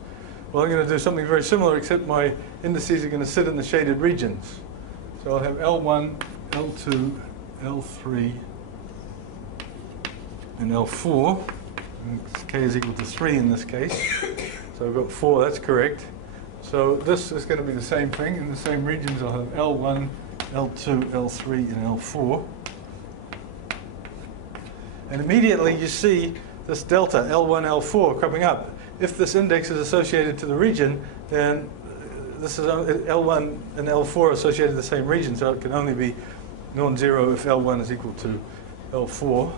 Well, I'm going to do something very similar, except my indices are going to sit in the shaded regions. So I'll have L1, L2, L3, and L4. And K is equal to 3 in this case. So I've got 4, that's correct. So this is going to be the same thing. In the same regions, I'll have L1, L2, L3, and L4. And immediately you see this delta, L1, L4, cropping up. If this index is associated to the region, then this is L1 and L4 are associated to the same region, so it can only be non-zero if L1 is equal to L4.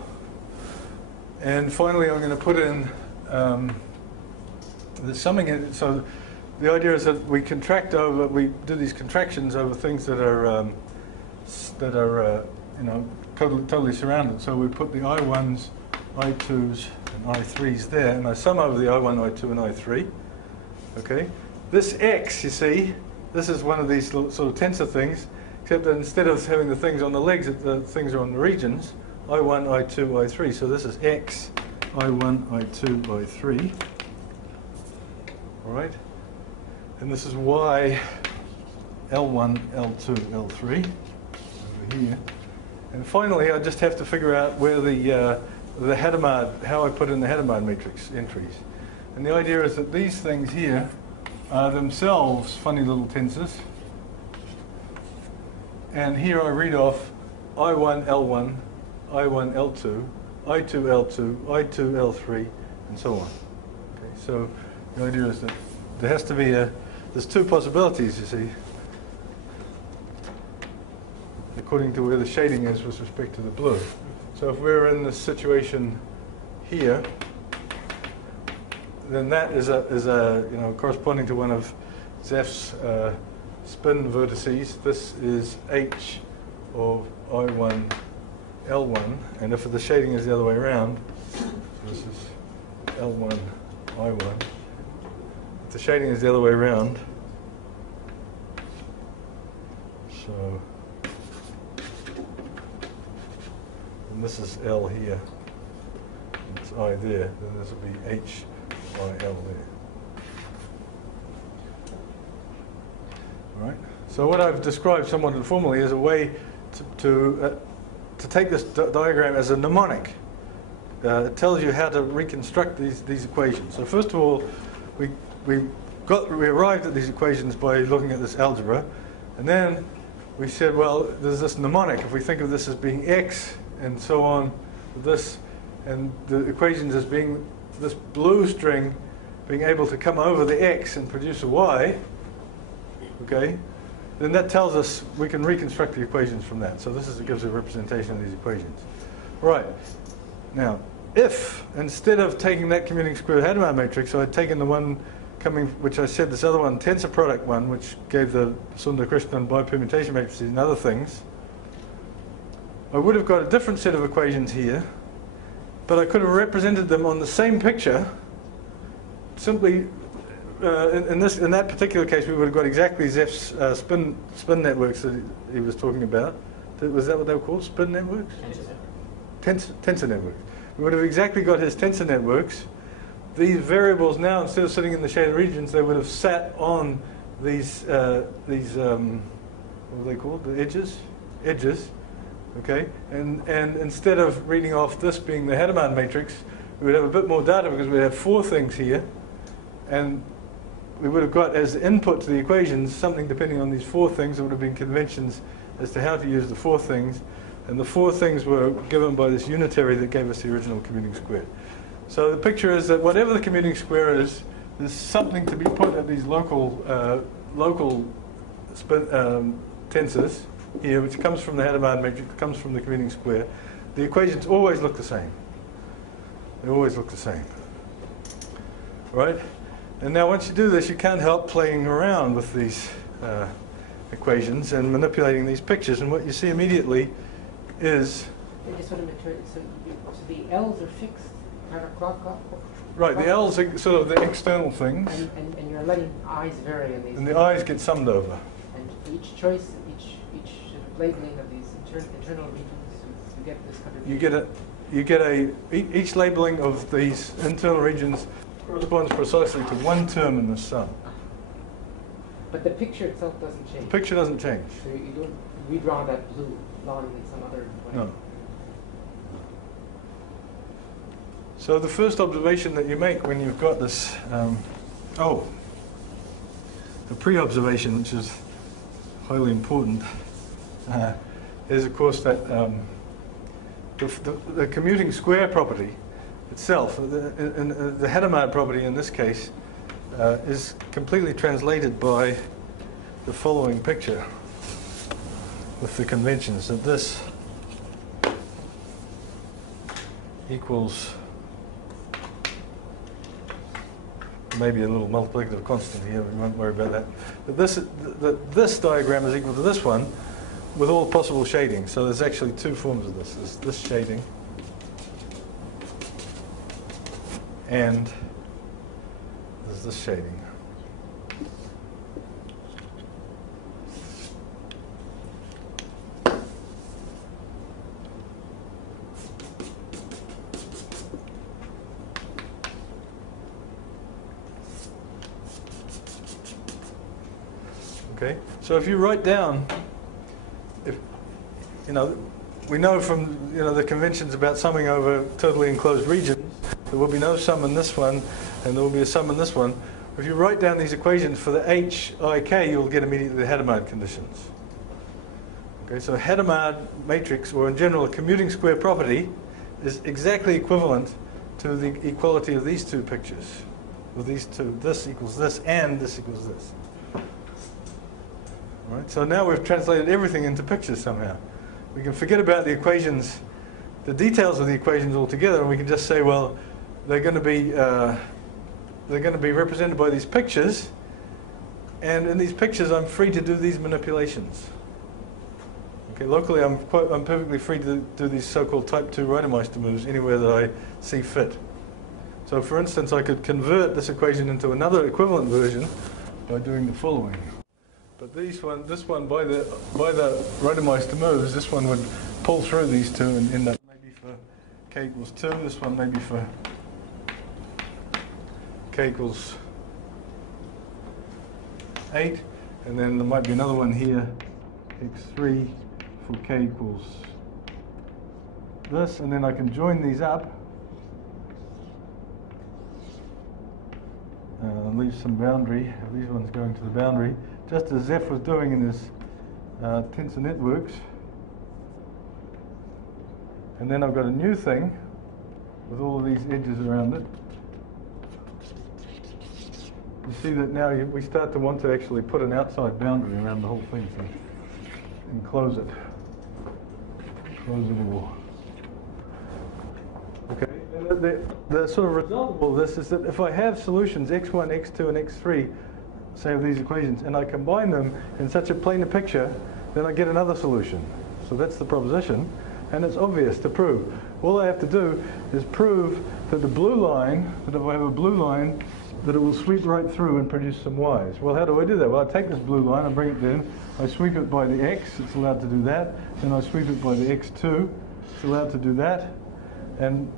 And finally, I'm going to put in the summing. So the idea is that we contract over, we do these contractions over things that are you know, totally surrounded. So we put the I1s, I2s, and I3s there, and I sum over the I1, I2, and I3. Okay. This X, you see, this is one of these sort of tensor things, except that instead of having the things on the legs, the things are on the regions. I1, I2, I3. So this is X, I1, I2, I3. All right? And this is Y, L1, L2, L3 over here. And finally, I just have to figure out where the Hadamard, how I put in the Hadamard matrix entries. And the idea is that these things here are themselves funny little tensors. And here I read off I1, L1, I1, L2, I2, L2, I2, L3, and so on. Okay, so the idea is that there has to be there's two possibilities, you see, according to where the shading is with respect to the blue. So if we're in this situation here, then that is a you know, corresponding to one of Zeph's spin vertices. This is H of I1, L1, and if the shading is the other way around, so this is L1, I1. If the shading is the other way around, so, and this is L here, and it's I there, then this will be H, I, L there. All right. So what I've described somewhat informally is a way to take this diagram as a mnemonic. It tells you how to reconstruct these equations. So first of all, we arrived at these equations by looking at this algebra, and then we said, well, there's this mnemonic. If we think of this as being x and so on, this, and the equations as being this blue string being able to come over the x and produce a y, okay, then that tells us we can reconstruct the equations from that. So this gives a representation of these equations. Right. Now, if instead of taking that commuting square Hadamard matrix, I had taken the one coming, which I said this other one, tensor product one, which gave the Sundar-Krishnan bipermutation matrices and other things, I would have got a different set of equations here, but I could have represented them on the same picture. Simply, in that particular case, we would have got exactly Zeph's spin networks that he was talking about. Was that what they were called? Spin networks? Tensor networks. We would have exactly got his tensor networks. These variables now, instead of sitting in the shaded regions, they would have sat on these what are they called? The edges? Edges. Okay? And instead of reading off this being the Hadamard matrix, we would have a bit more data because we have 4 things here. And we would have got as input to the equations something depending on these 4 things. There would have been conventions as to how to use the 4 things. And the 4 things were given by this unitary that gave us the original commuting square. So the picture is that whatever the commuting square is, there's something to be put at these local tensors here, which comes from the Hadamard matrix, comes from the commuting square. The equations always look the same. They always look the same. Right? And now once you do this, you can't help playing around with these equations and manipulating these pictures. And what you see immediately is... I just want to make sure, so the L's are fixed, right, the L's are sort of the external things. And you're letting I's vary in these. And the I's get summed over. And each choice, each sort of labeling of these internal regions, you get this kind of... Each labeling of these internal regions corresponds precisely to one term in the sum. But the picture itself doesn't change. The picture doesn't change. So you don't redraw that blue line in some other way. No. So the first observation that you make when you've got this, the pre-observation, which is highly important, is of course that the commuting square property itself, the Hadamard property in this case, is completely translated by the following picture with the conventions that this equals maybe a little multiplicative constant here, we won't worry about that. But this diagram is equal to this one with all possible shading. So there's actually two forms of this. There's this shading and there's this shading. Okay, so if you write down, we know from the conventions about summing over totally enclosed regions, there will be no sum in this one, and there will be a sum in this one. If you write down these equations for the h, I, k, you'll get immediately the Hadamard conditions. Okay, so Hadamard matrix, or in general, a commuting square property, is exactly equivalent to the equality of these two pictures. With these two, this equals this, and this equals this. Right, so now we've translated everything into pictures somehow. We can forget about the equations, the details of the equations altogether, and we can just say, well, they're going to be represented by these pictures, and in these pictures I'm free to do these manipulations. Okay, locally I'm perfectly free to do these so-called type 2 Reidemeister moves anywhere that I see fit. So for instance, I could convert this equation into another equivalent version by doing the following. But this one by the Reidemeister moves, this one would pull through these two and end up maybe for k equals 2, this one maybe for k equals 8, and then there might be another one here, x3 for k equals this, and then I can join these up and leave some boundary, these ones going to the boundary, just as Zeph was doing in his tensor networks. And then I've got a new thing with all of these edges around it. You see that now we start to want to actually put an outside boundary around the whole thing, so enclose it. Close it all. Okay, and the sort of result of all this is that if I have solutions x1, x2, and x3, say of these equations, and I combine them in such a planar picture, then I get another solution. So that's the proposition, and it's obvious to prove. All I have to do is prove that the blue line, that if I have a blue line, that it will sweep right through and produce some y's. Well, how do I do that? Well, I take this blue line, I bring it in, I sweep it by the x, it's allowed to do that, then I sweep it by the x2, it's allowed to do that, and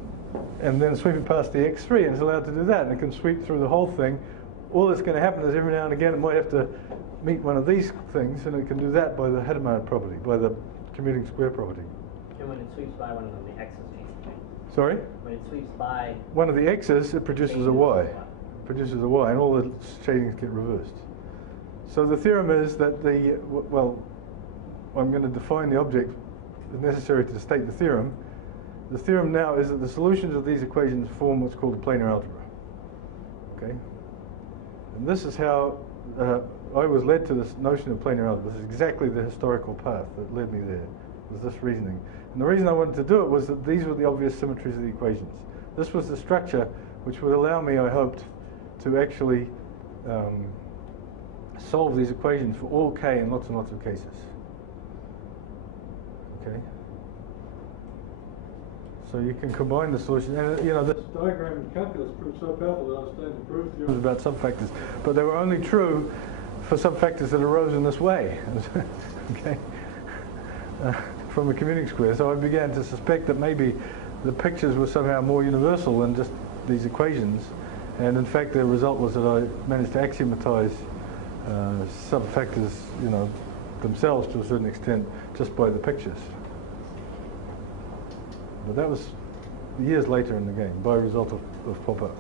then sweep it past the x3, and it's allowed to do that, and it can sweep through the whole thing. All that's going to happen is every now and again it might have to meet one of these things, and it can do that by the Hadamard property, by the commuting square property. And when it sweeps by one of them, the x's change. Sorry? When it sweeps by one of the x's, it produces a y. Produces a y, and all the shadings get reversed. So the theorem is that I'm going to define the object necessary to state the theorem. The theorem now is that the solutions of these equations form what's called a planar algebra. Okay? And this is how I was led to this notion of planar algebra. This is exactly the historical path that led me there, was this reasoning. And the reason I wanted to do it was that these were the obvious symmetries of the equations. This was the structure which would allow me, I hoped, to actually solve these equations for all k in lots and lots of cases. Okay. So you can combine the solution, and you know this diagram in calculus proved so powerful that I was starting to prove theorems about subfactors, but they were only true for subfactors that arose in this way. Okay. From a commuting square. So I began to suspect that maybe the pictures were somehow more universal than just these equations, and in fact the result was that I managed to axiomatize subfactors, you know, themselves to a certain extent just by the pictures. But that was years later in the game, by result of Popper.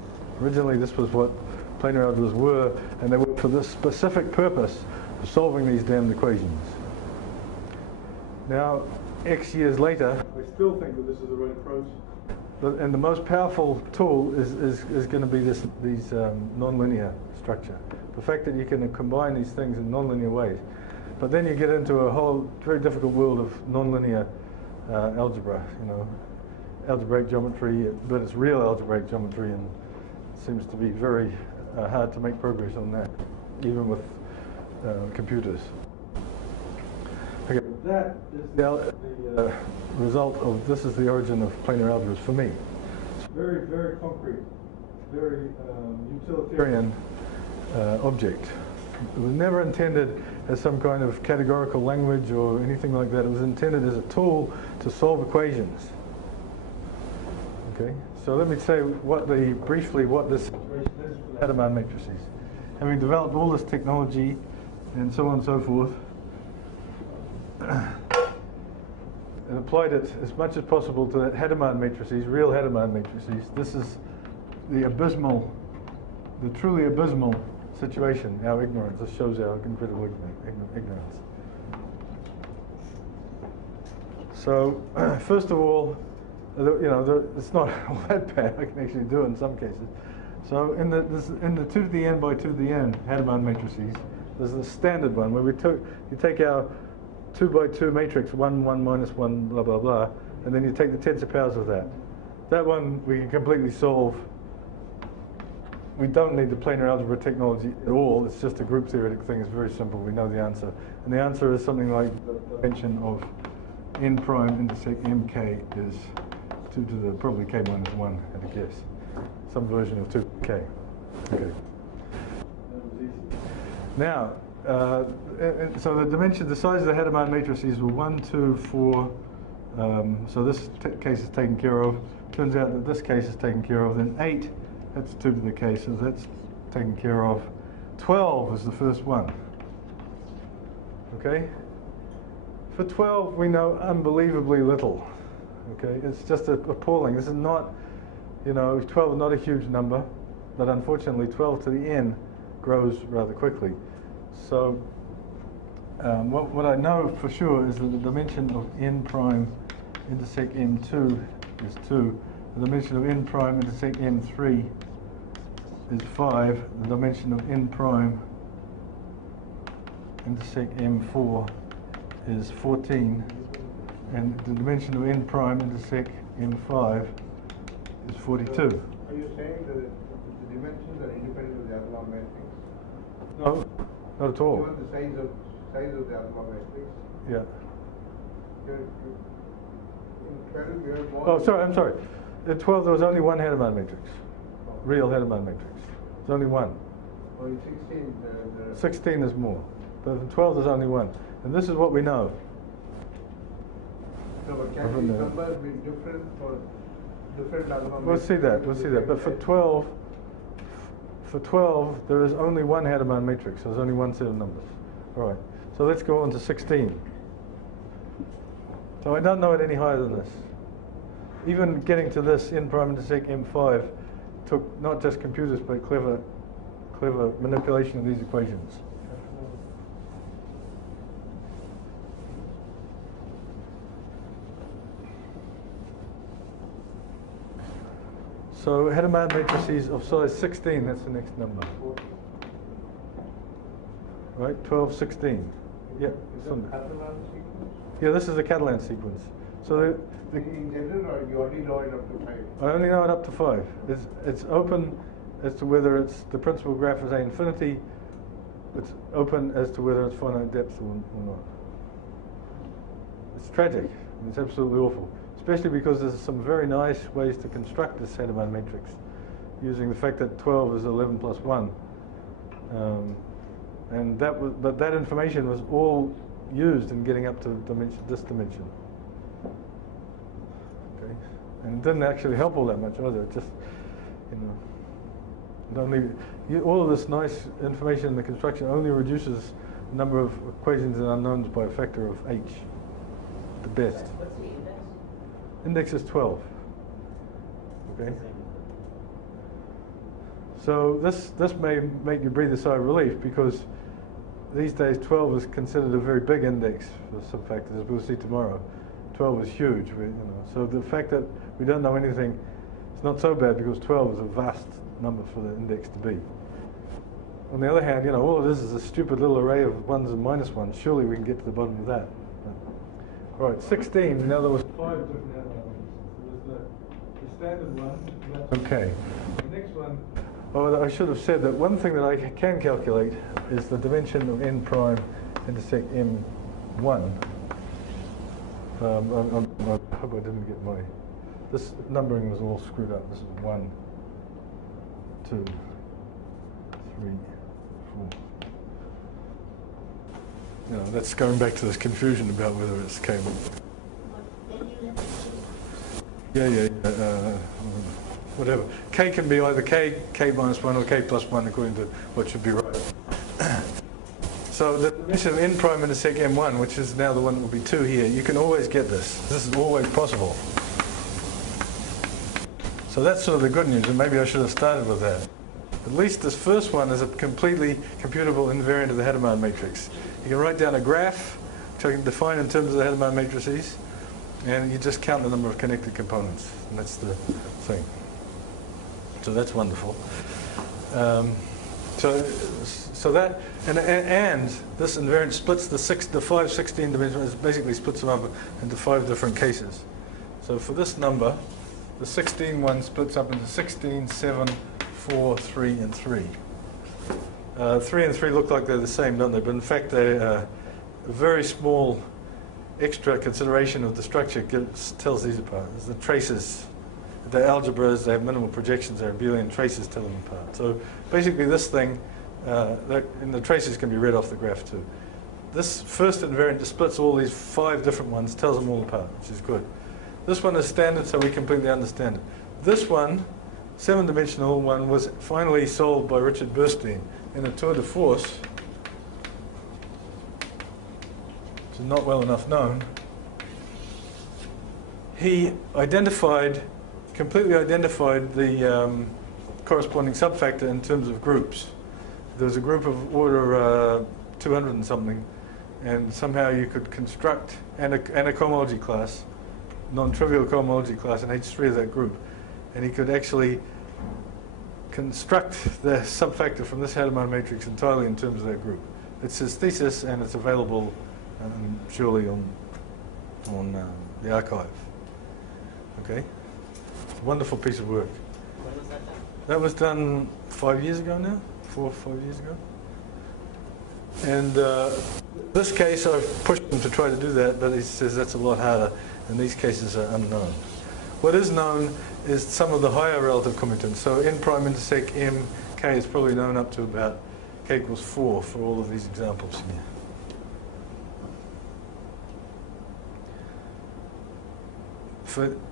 Originally this was what planar algebras were, and they were for this specific purpose of solving these damned equations. Now, X years later, I still think that this is the right approach. And the most powerful tool is going to be these nonlinear structure. The fact that you can combine these things in nonlinear ways. But then you get into a whole very difficult world of nonlinear algebra, you know, algebraic geometry, but it's real algebraic geometry, and it seems to be very hard to make progress on that, even with computers. Okay, that is the result of, this is the origin of planar algebras for me. It's very, very concrete, very utilitarian object. It was never intended as some kind of categorical language or anything like that. It was intended as a tool to solve equations. Okay, so let me say briefly what this situation is for the Hadamard matrices. Having developed all this technology and so on and so forth, and applied it as much as possible to that Hadamard matrices, real Hadamard matrices. This is the truly abysmal situation, our ignorance. This shows our incredible ignorance. So, first of all, you know, it's not all that bad. I can actually do it in some cases. So, in the 2 to the n by 2 to the n Hadamard matrices, there's the standard one where you take our 2 by 2 matrix, 1, 1, minus 1, blah, blah, blah, and then you take the tensor powers of that. That one we can completely solve. We don't need the planar algebra technology at all. It's just a group theoretic thing. It's very simple. We know the answer. And the answer is something like the dimension of n prime intersect mk is 2 to the probably k minus 1 at a guess. Some version of 2k. Okay. Now, so the dimension, the size of the Hadamard matrices were 1, 2, 4. So this case is taken care of. Turns out that this case is taken care of. Then 8, that's 2 to the k, so that's taken care of. 12 is the first one. Okay? For 12, we know unbelievably little. Okay? It's just appalling. This is not, you know, 12 is not a huge number, but unfortunately 12 to the n grows rather quickly. So what I know for sure is that the dimension of n prime intersect m2 is 2. The dimension of n prime intersect m3 is 5. The dimension of n prime intersect m4 is 14. And the dimension of n prime intersect m5 is 42. So are you saying that the dimensions are independent of the Hadamard matrix? No, not at all. You want the size of the Hadamard matrix? Yeah. In 12 you have more. Oh, sorry, I'm sorry. In 12 there was only one Hadamard matrix. Real Hadamard matrix. There's only one. Well, in 16, 16 is more. But in 12 there's only one. And this is what we know. No, but can these numbers be different for different Hadamard We'll see that, we'll see that. But for 12, there is only one Hadamard matrix. So there's only one set of numbers. All right. So let's go on to 16. So I don't know it any higher than this. Even getting to this, n prime intersect m5, took not just computers but clever manipulation of these equations. So Hadamard matrices of size 16, that's the next number. Right, 12, 16. Yeah. Yeah, this is the Catalan sequence. So in general, or you only know it up to 5? I only know it up to 5. It's open as to whether it's the principal graph is A infinity. It's open as to whether it's finite depth or not. It's tragic. It's absolutely awful, especially because there's some very nice ways to construct this Hadamard matrix using the fact that 12 is 11 plus 1. And but that information was all used in getting up to this dimension. Okay, and it didn't actually help all that much either. It just, all of this nice information in the construction only reduces the number of equations and unknowns by a factor of h, the best. What's the index? Index is 12. Okay. So this may make you breathe a sigh of relief, because these days 12 is considered a very big index for subfactors, as we'll see tomorrow. 12 is huge. So the fact that we don't know anything, it's not so bad, because 12 is a vast number for the index to be. On the other hand, all of this is a stupid little array of ones and minus ones. Surely we can get to the bottom of that. All right, 16. Now there was 5 different elements. There's the standard one. Okay. The next one. Oh, I should have said that one thing that I can calculate is the dimension of n prime intersect m1. I hope I didn't get this numbering was all screwed up. This is 1, 2, 3, 4. That's going back to this confusion about whether it's K. Yeah. Whatever. K can be either K minus 1 or K plus 1 according to what should be right. So the dimension of n prime intersect m1, which is now the one that will be 2 here, you can always get this. This is always possible. So that's sort of the good news, and maybe I should have started with that. At least this first one is a completely computable invariant of the Hadamard matrix. You can write down a graph, which I can define in terms of the Hadamard matrices, and you just count the number of connected components, and that's the thing. So that's wonderful. So that and this invariant splits the 5 16 dimensions, basically splits them up into 5 different cases. So for this number, the 16 one splits up into 16, 7, 4, 3, and 3. 3 and 3 look like they're the same, don't they? But in fact, they're a very small extra consideration of the structure tells these apart. There's the traces. The algebras, they have minimal projections, they're abelian traces tell them apart. So basically this thing, and the traces can be read off the graph too. This first invariant just splits all these 5 different ones, tells them all apart, which is good. This one is standard, so we completely understand it. This one, 7-dimensional one, was finally solved by Richard Burstein in a tour de force, which is not well enough known. He completely identified the corresponding subfactor in terms of groups. There was a group of order 200 and something, and somehow you could construct, and a cohomology class, non-trivial cohomology class, and H3 of that group. And he could actually construct the subfactor from this Hadamard matrix entirely in terms of that group. It's his thesis, and it's available surely on the archive. Okay? It's a wonderful piece of work. When was that done? That was done 5 years ago now, 4 or 5 years ago. And this case, I've pushed him to try to do that, but he says that's a lot harder, and these cases are unknown. What is known is some of the higher relative commutants. So n prime intersect m, k is probably known up to about k equals 4 for all of these examples here.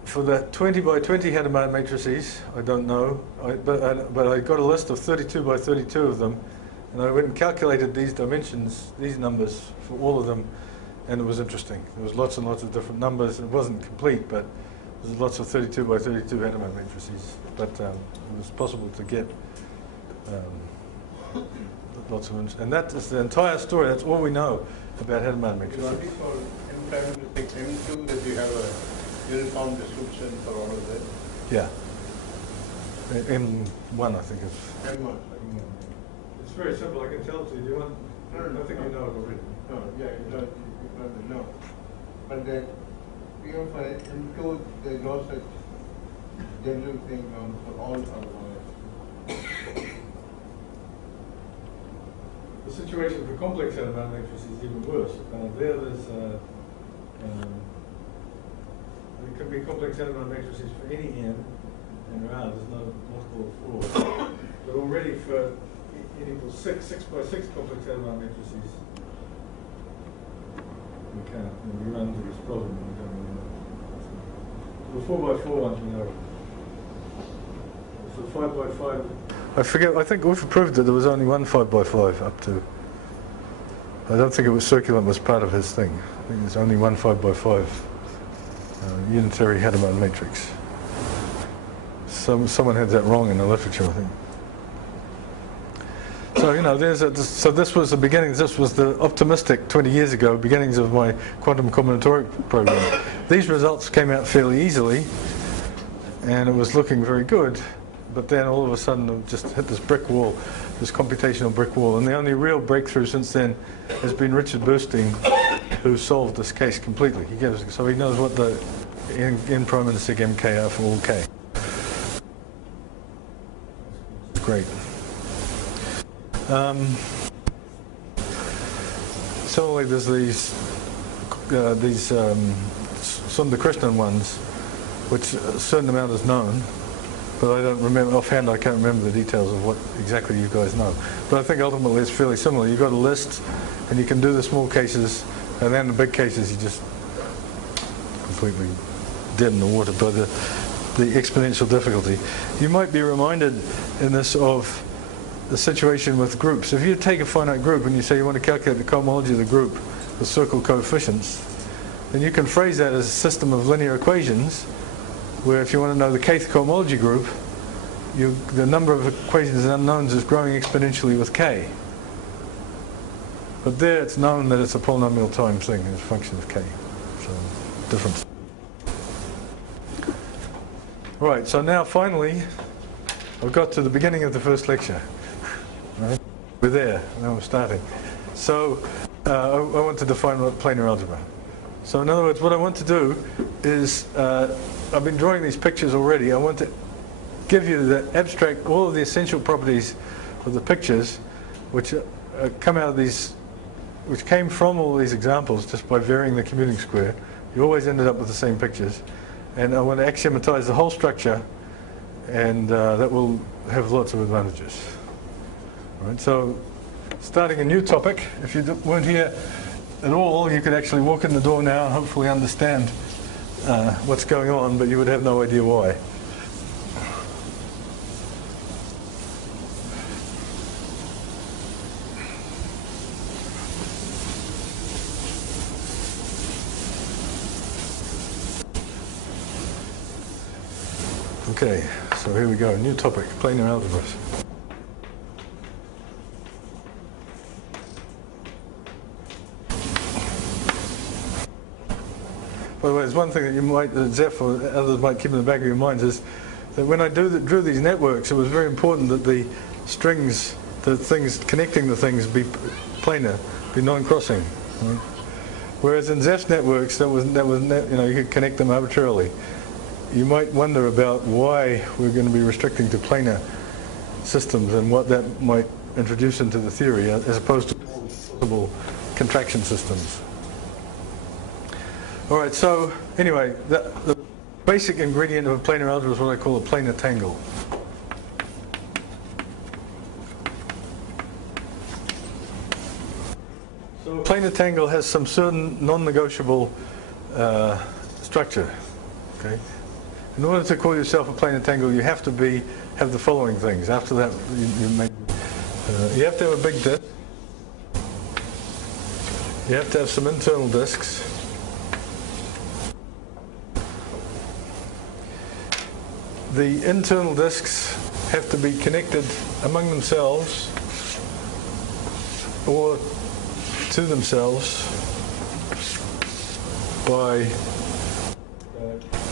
For the 20 by 20 Hadamard matrices, I don't know, but I got a list of 32 by 32 of them, and I went and calculated these dimensions, these numbers for all of them, and it was interesting. There was lots and lots of different numbers. It wasn't complete, but there's lots of 32 by 32 Hadamard matrices. But it was possible to get lots of, and that is the entire story. That's all we know about Hadamard matrices. Only for n prime intersect m2 that you have a uniform description for all of that. Yeah. M1, I think is. M1. It's very simple. I can tell it to you. Do you want? I think you know it already. No, yeah, you don't know. But that even for M2, there's no such general thing for all other the situation for complex Hadamard matrices is even worse. There could be complex Hadamard matrices for any n, and around there's no multiple of 4. But already for n equals 6 by 6 complex Hadamard matrices, we can't. We run into this problem. We don't really know. The 4 by 4 ones we know. So 5 by 5. I forget. I think we've proved that there was only one 5 by 5 up to. I don't think it was circulant was part of his thing. I think there's only one 5 by 5 unitary Hadamard matrix. Someone had that wrong in the literature, I think. So so this was the beginnings. This was the optimistic 20 years ago beginnings of my quantum combinatoric program. These results came out fairly easily, and it was looking very good. But then all of a sudden it just hit this brick wall, this computational brick wall. And the only real breakthrough since then has been Richard Burstein, who solved this case completely. So he knows what the n prime and sig mk are for all k. Great. Similarly, there's these Sundakrishnan ones, which a certain amount is known. But I don't remember offhand. I can't remember the details of what exactly you guys know. But I think ultimately it's fairly similar. You've got a list, and you can do the small cases, and then the big cases you just completely dead in the water by the exponential difficulty. You might be reminded in this of the situation with groups. If you take a finite group and you say you want to calculate the cohomology of the group with circle coefficients, then you can phrase that as a system of linear equations, where if you want to know the kth cohomology group, the number of equations and unknowns is growing exponentially with k. But there it's known that it's a polynomial time thing, it's a function of k. So, difference. Right, so now finally, I've got to the beginning of the first lecture. Right? We're there, now we're starting. So, I want to define planar algebra. So in other words, what I want to do is, I've been drawing these pictures already. I want to give you the abstract, all of the essential properties of the pictures, which come out of these, which came from all these examples just by varying the commuting square. You always ended up with the same pictures. And I want to axiomatize the whole structure, and that will have lots of advantages. Right, so starting a new topic, if you weren't here at all, you could actually walk in the door now and hopefully understand what's going on, but you would have no idea why. Okay, so here we go, new topic, planar algebras. By the way, there's one thing that you might, Zeph or others might keep in the back of your minds, is that when I drew these networks, it was very important that the strings, the things connecting the things, be planar, be non-crossing. Right? Whereas in Zeph's networks, you could connect them arbitrarily. You might wonder about why we're going to be restricting to planar systems and what that might introduce into the theory, as opposed to possible contraction systems. All right, so anyway, the basic ingredient of a planar algebra is what I call a planar tangle. So a planar tangle has some certain non-negotiable structure. Okay. In order to call yourself a planar tangle, you have to have the following things. After that, you have to have a big disk. You have to have some internal disks. The internal disks have to be connected among themselves or to themselves by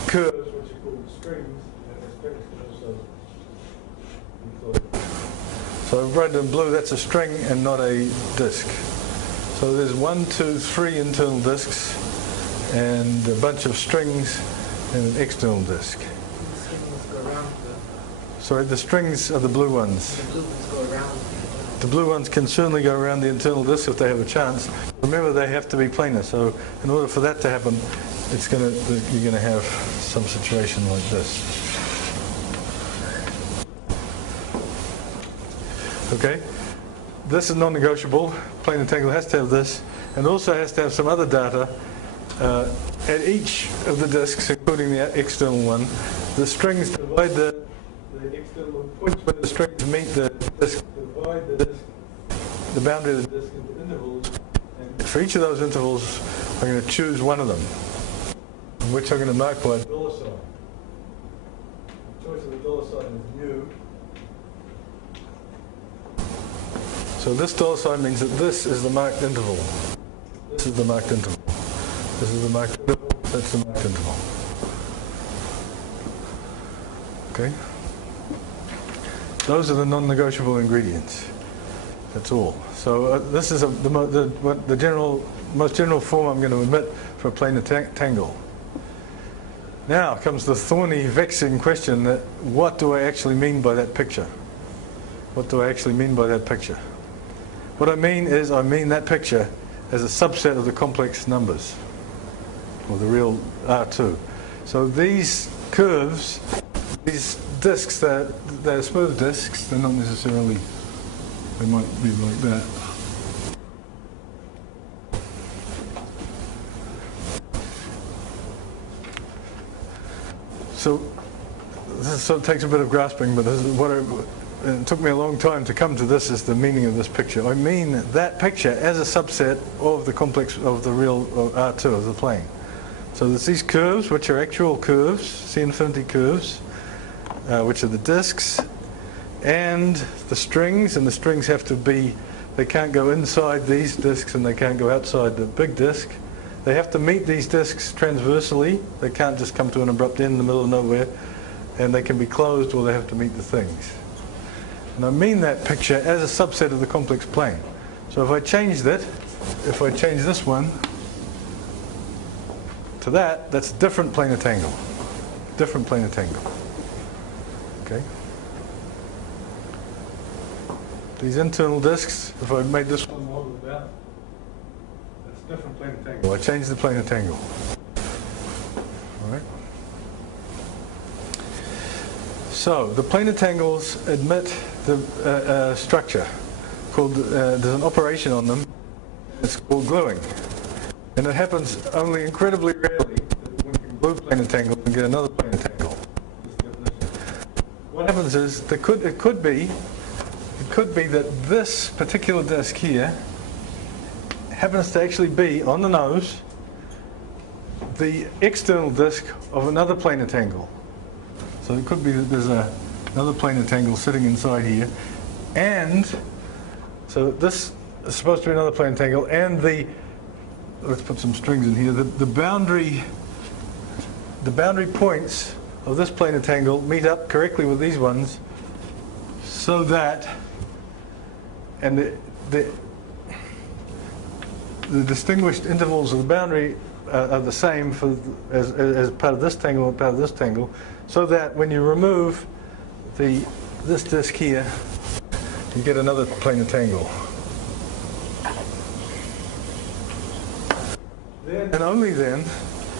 curves, which are called strings. So red and blue, that's a string and not a disk. So there's 1, 2, 3 internal disks and a bunch of strings and an external disk. Go around Sorry, the strings are the blue ones. the blue ones go around. the blue ones can certainly go around the internal disk if they have a chance. Remember, they have to be planar, so in order for that to happen, you're going to have some situation like this. Okay, this is non-negotiable. Planar tangle has to have this, and also has to have some other data at each of the disks, including the external one. The strings divide the external points where the strings meet the disk, divide the disk, the boundary of the disk into intervals. And for each of those intervals, I'm going to choose one of them, which I'm going to mark by a dollar sign. The choice of the dollar sign is new. So this dollar sign means that this is the marked interval. This is the marked interval. This is the marked interval. That's the marked interval. Okay? Those are the non-negotiable ingredients. That's all. So this is the most general form I'm going to omit for a planar tangle. Now comes the thorny, vexing question that what do I actually mean by that picture? What do I actually mean by that picture? What I mean is I mean that picture as a subset of the complex numbers, or the real R2. So these curves, these disks, they're smooth disks. They're not necessarily, they might be like that. So this sort of takes a bit of grasping, but this is what it took me a long time to come to this as the meaning of this picture. I mean that picture as a subset of the complex, of the real R2, of the plane. So there's these curves, which are actual curves, C-infinity curves, which are the disks, and the strings have to be, they can't go inside these disks and they can't go outside the big disk. They have to meet these disks transversely. They can't just come to an abrupt end in the middle of nowhere, and they can be closed or they have to meet the things. And I mean that picture as a subset of the complex plane. So if I change this one to that, that's a different planar tangle. Different planar tangle. Okay? These internal disks, if I made this one more than that, that's a different planar tangle. I changed the planar tangle. All right? So the planar tangles admit the structure called, there's an operation on them, it's called gluing. And it happens only incredibly rarely that one can glue planar tangles and get another planar tangle. What happens is, it could be that this particular disk here happens to actually be, on the nose, the external disk of another planar tangle. So it could be that there's another planar tangle sitting inside here, and so this is supposed to be another planar tangle, and let's put some strings in here, the boundary points of this planar tangle meet up correctly with these ones, so that, and the distinguished intervals of the boundary are the same as part of this tangle and part of this tangle, so that when you remove this disk here, you get another planar tangle. Then, and only then,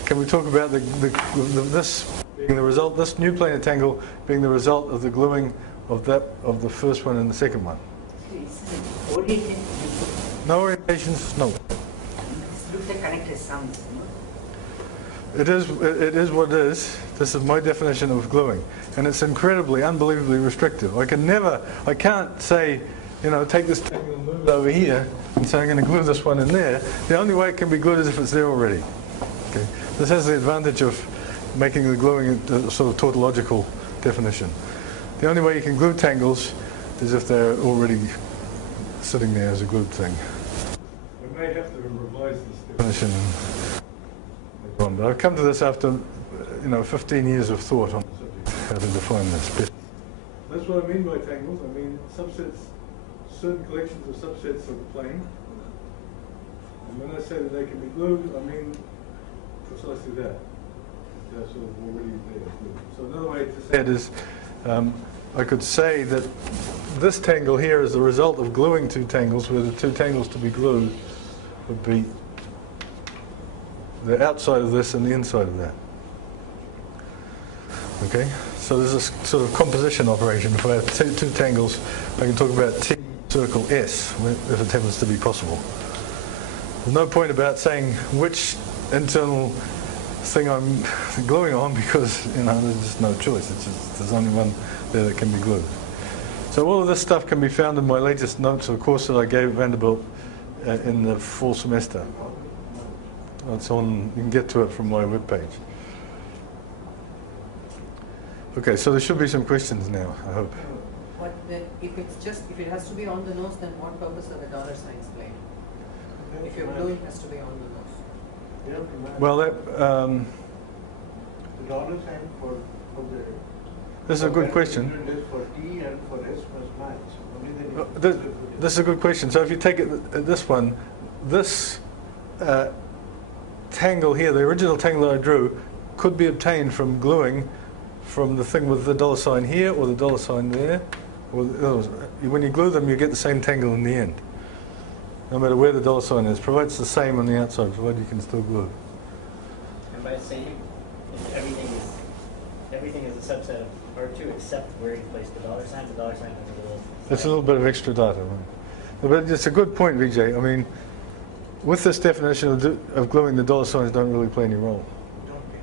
can we talk about this being the result, this new planar tangle being the result of the gluing of the first one and the second one. No orientations, no. Looks like connected sums. It is what it is. This is my definition of gluing, and it's incredibly, unbelievably restrictive. I can't say, take this tangle and move it over here and say I'm going to glue this one in there. The only way it can be glued is if it's there already. Okay. This has the advantage of making the gluing a sort of tautological definition. The only way you can glue tangles is if they're already sitting there as a glued thing. We may have to revise this definition. But I've come to this after 15 years of thought on how to define this bit. That's what I mean by tangles. I mean subsets, certain collections of subsets of the plane. And when I say that they can be glued, I mean precisely that. They're sort of already there. So another way to say it is I could say that this tangle here is the result of gluing two tangles, where the two tangles to be glued would be the outside of this and the inside of that. Okay, so there's a sort of composition operation. If I have two tangles, I can talk about T circle S, if it happens to be possible. There's no point about saying which internal thing I'm gluing on, because there's just no choice. It's just, there's only one there that can be glued. So all of this stuff can be found in my latest notes of a course that I gave at Vanderbilt in the fall semester. It's on. You can get to it from my webpage. Okay, so there should be some questions now, I hope. But then if it has to be on the nose, then what purpose are the dollar signs playing? If your gluing has to be on the nose. Well, that, The dollar sign for the... this is a good question. Is for T and for S must match. This is a good question. So if you take this one, this tangle here, the original tangle that I drew, could be obtained from gluing from the thing with the dollar sign here or the dollar sign there. Or when you glue them, you get the same tangle in the end, no matter where the dollar sign is, provided it's the same on the outside, provided you can still glue. And by saying everything is a subset of R2 except where you place the dollar sign has a little... That's a little bit of extra data, right? But it's a good point, Vijay. I mean, with this definition of gluing, the dollar signs don't really play any role.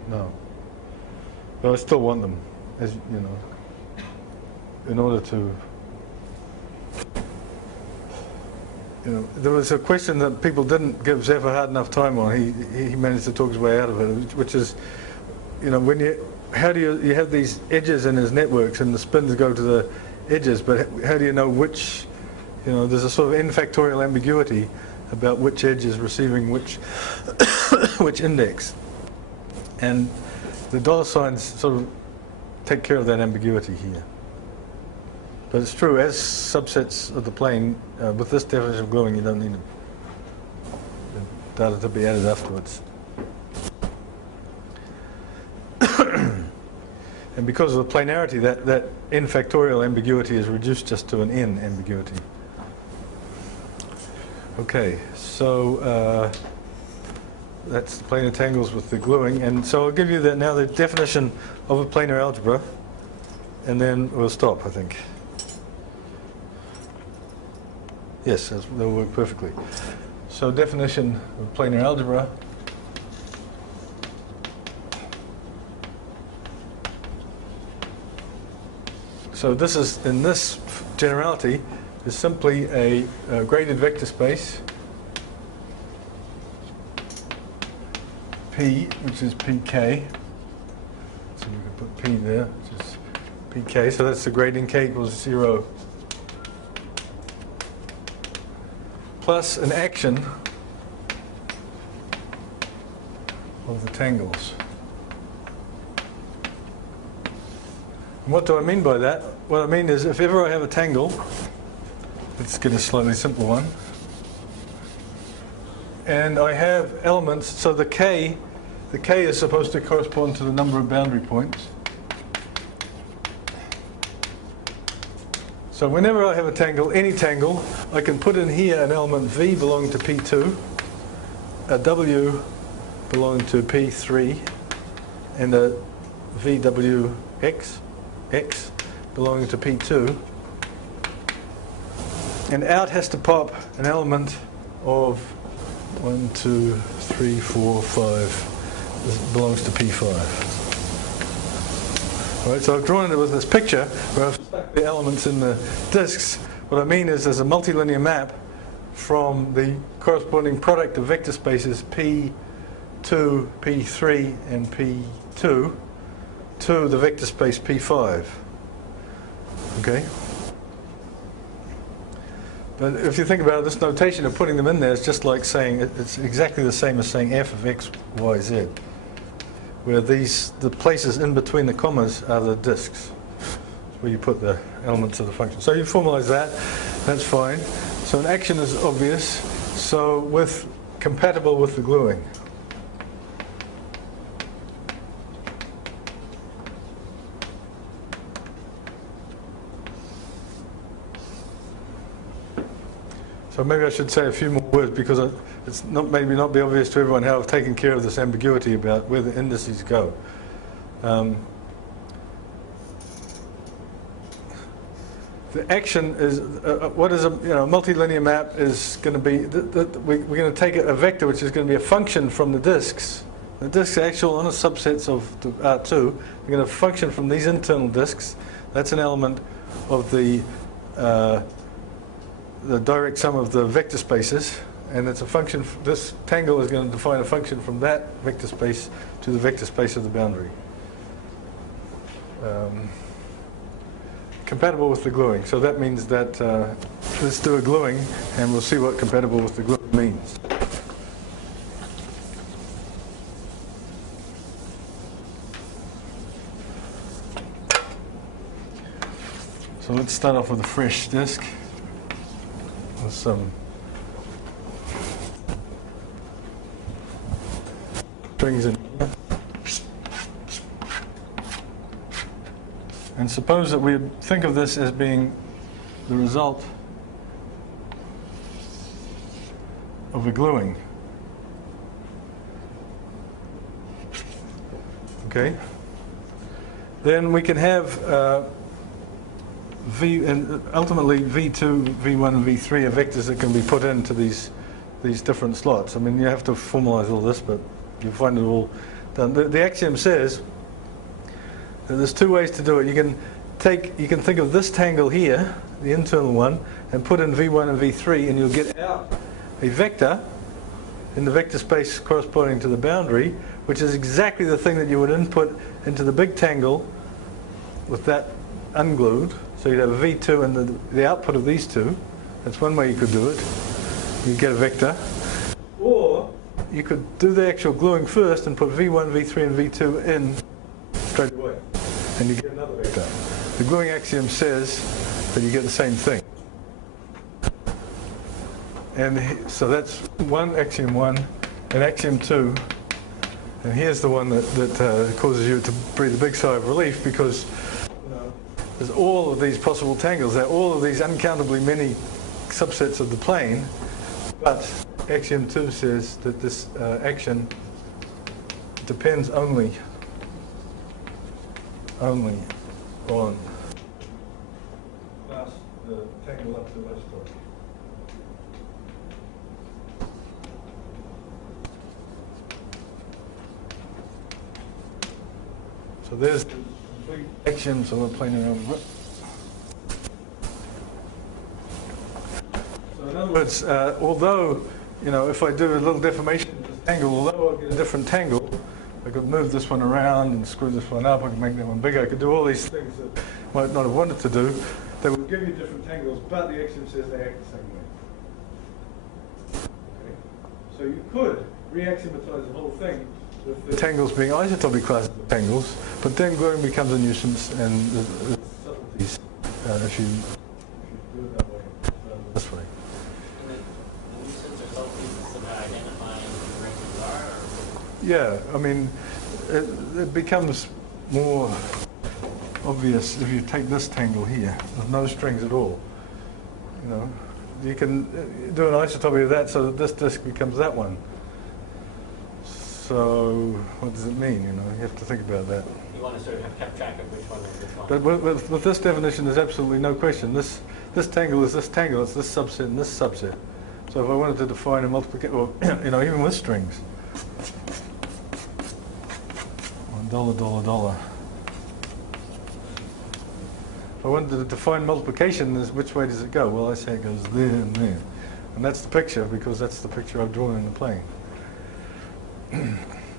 No. But I still want them, as you know, in order to, there was a question that people didn't give Zephyr hard enough time on. He managed to talk his way out of it, which is, when how do you have these edges in his networks and the spins go to the edges, but how do you know which, there's a sort of n factorial ambiguity about which edge is receiving which which index, and the dollar signs sort of take care of that ambiguity here. But it's true, as subsets of the plane, with this definition of gluing, you don't need the data to be added afterwards. And because of the planarity, that n factorial ambiguity is reduced just to an n ambiguity. Okay, so that's the planar tangles with the gluing. And so I'll give you now the definition of a planar algebra, and then we'll stop, I think. Yes, that'll work perfectly. So definition of planar algebra. So this is, in this generality, is simply a graded vector space P, which is pk. So we can put P there, which is pk. So that's the gradient k equals 0 plus an action of the tangles. And what do I mean by that? What I mean is, if ever I have a tangle, let's get a slightly simple one, and I have elements, so the k is supposed to correspond to the number of boundary points. So whenever I have a tangle, any tangle, I can put in here an element v belonging to P2, a w belonging to P3, and a VWX, x belonging to P2. And out has to pop an element of 1, 2, 3, 4, 5. This belongs to P5. All right, so I've drawn it with this picture where I've stuck the elements in the disks. What I mean is there's a multilinear map from the corresponding product of vector spaces P2, P3, and P2 to the vector space P5. Okay? But if you think about it, this notation of putting them in there is just like saying, it's exactly the same as saying f of x, y, z, where the places in between the commas are the disks, where you put the elements of the function. So you formalize that, that's fine. So an action is obvious, so compatible with the gluing. So maybe I should say a few more words, because it's not, maybe not be obvious to everyone how I've taken care of this ambiguity about where the indices go. The action is, what is a multilinear map is going to be, we're going to take a vector which is going to be a function from the disks. The disks are actual honest subsets of the R2. They're going to function from these internal disks. That's an element of the direct sum of the vector spaces, and it's a function. This tangle is going to define a function from that vector space to the vector space of the boundary. Compatible with the gluing. So that means that let's do a gluing, and we'll see what compatible with the gluing means. So let's start off with a fresh disk with some strings in here. And suppose that we think of this as being the result of a gluing. Okay? Then we can have V, and ultimately V2, V1, and V3 are vectors that can be put into these different slots. I mean, you have to formalize all this, but you'll find it all done. The axiom says that there's two ways to do it. You can think of this tangle here, the internal one, and put in V1 and V3, and you'll get out a vector in the vector space corresponding to the boundary, which is exactly the thing that you would input into the big tangle with that unglued. So you'd have a V2 and the output of these two. That's one way you could do it. You get a vector. Or you could do the actual gluing first and put V1, V3, and V2 in straight away. And you get another vector. The gluing axiom says that you get the same thing. And so that's one, axiom 1, and axiom 2. And here's the one that causes you to breathe a big sigh of relief, because there's all of these possible tangles. There are all of these uncountably many subsets of the plane. But axiom 2 says that this action depends only on class the tangle up to S star. So there's the complete action, so we're planar algebra. So in other words, although, if I do a little deformation of this tangle, although I get a different tangle, I could move this one around and screw this one up, I could make that one bigger, I could do all these things that I might not have wanted to do. They would give you different tangles, but the axiom says they act the same way. Okay. So you could re-axiomatize the whole thing with the tangles being isotopic classes of tangles, but then gluing becomes a nuisance, and there's subtleties if you do it that way, rather than this way. And the nuisance or subtleties is about identifying what the ranges are? Yeah, I mean, it becomes more obvious if you take this tangle here with no strings at all. You can do an isotopy of that so that this disk becomes that one. So what does it mean? You have to think about that. You want to sort of have kept track of which one is which one. But with this definition, there's absolutely no question. This tangle is this tangle. It's this subset and this subset. So if I wanted to define a multiplication, or even with strings, $. If I wanted to define multiplication, which way does it go? Well, I say it goes there and there. And that's the picture, because that's the picture I've drawn in the plane.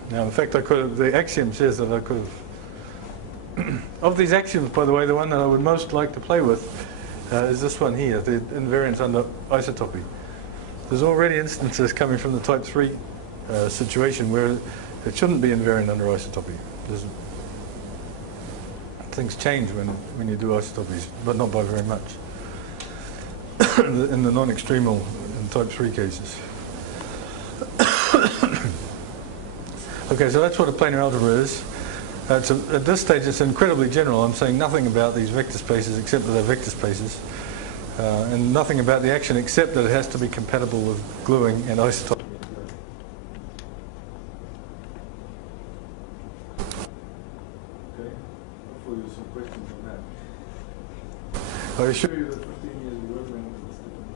Now, in fact, the axiom says that I could have... Of these axioms, by the way, the one that I would most like to play with is this one here, the invariance under isotopy. There's already instances coming from the type 3 situation where it shouldn't be invariant under isotopy. Things change when you do isotopies, but not by very much. In the non-extremal in type 3 cases. Okay, so that's what a planar algebra is. At this stage, it's incredibly general. I'm saying nothing about these vector spaces except that they're vector spaces. and nothing about the action except that it has to be compatible with gluing and isotope. Okay, hopefully there's some questions on that. I assure you that 15 years of working with this different.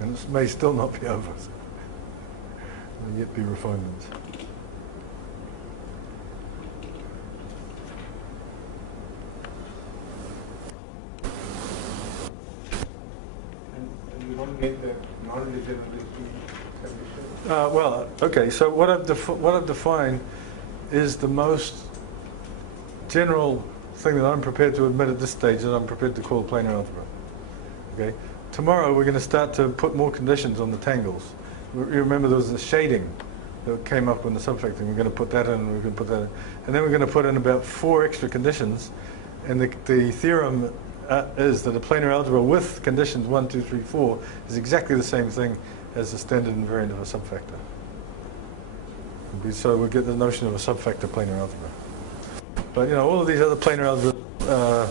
And this may still not be over. So there will yet be refinements. Make the non-degeneracy condition? Well, okay. So what I've defined is the most general thing that I'm prepared to admit at this stage that I'm prepared to call planar algebra. Okay. Tomorrow we're going to start to put more conditions on the tangles. You remember there was a shading that came up in the subfactoring. We're going to put that in, and we're going to put that in, and then we're going to put in about 4 extra conditions. And the theorem is that a planar algebra with conditions 1, 2, 3, 4 is exactly the same thing as the standard invariant of a subfactor. So we get the notion of a subfactor planar algebra. But you know, all of these other planar algebras,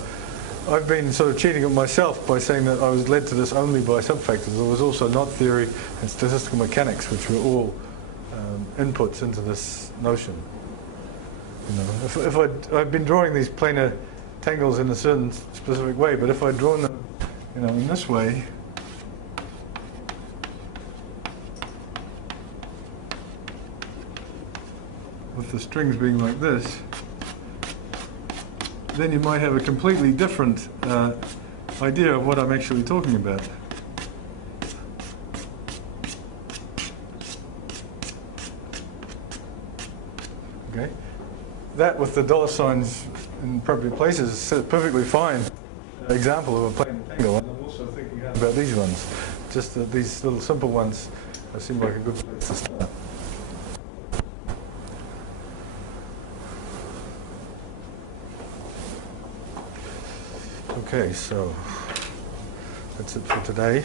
I've been sort of cheating at myself by saying that I was led to this only by subfactors. There was also knot theory and statistical mechanics, which were all inputs into this notion. You know, if I'd been drawing these planar tangles in a certain specific way, but if I'd drawn them, you know, in this way, with the strings being like this, then you might have a completely different idea of what I'm actually talking about. Okay, that with the dollar signs in appropriate places is a perfectly fine example of a planar tangle. And I'm also thinking about these ones. Just that these little simple ones seem like a good place to start. Okay, so that's it for today.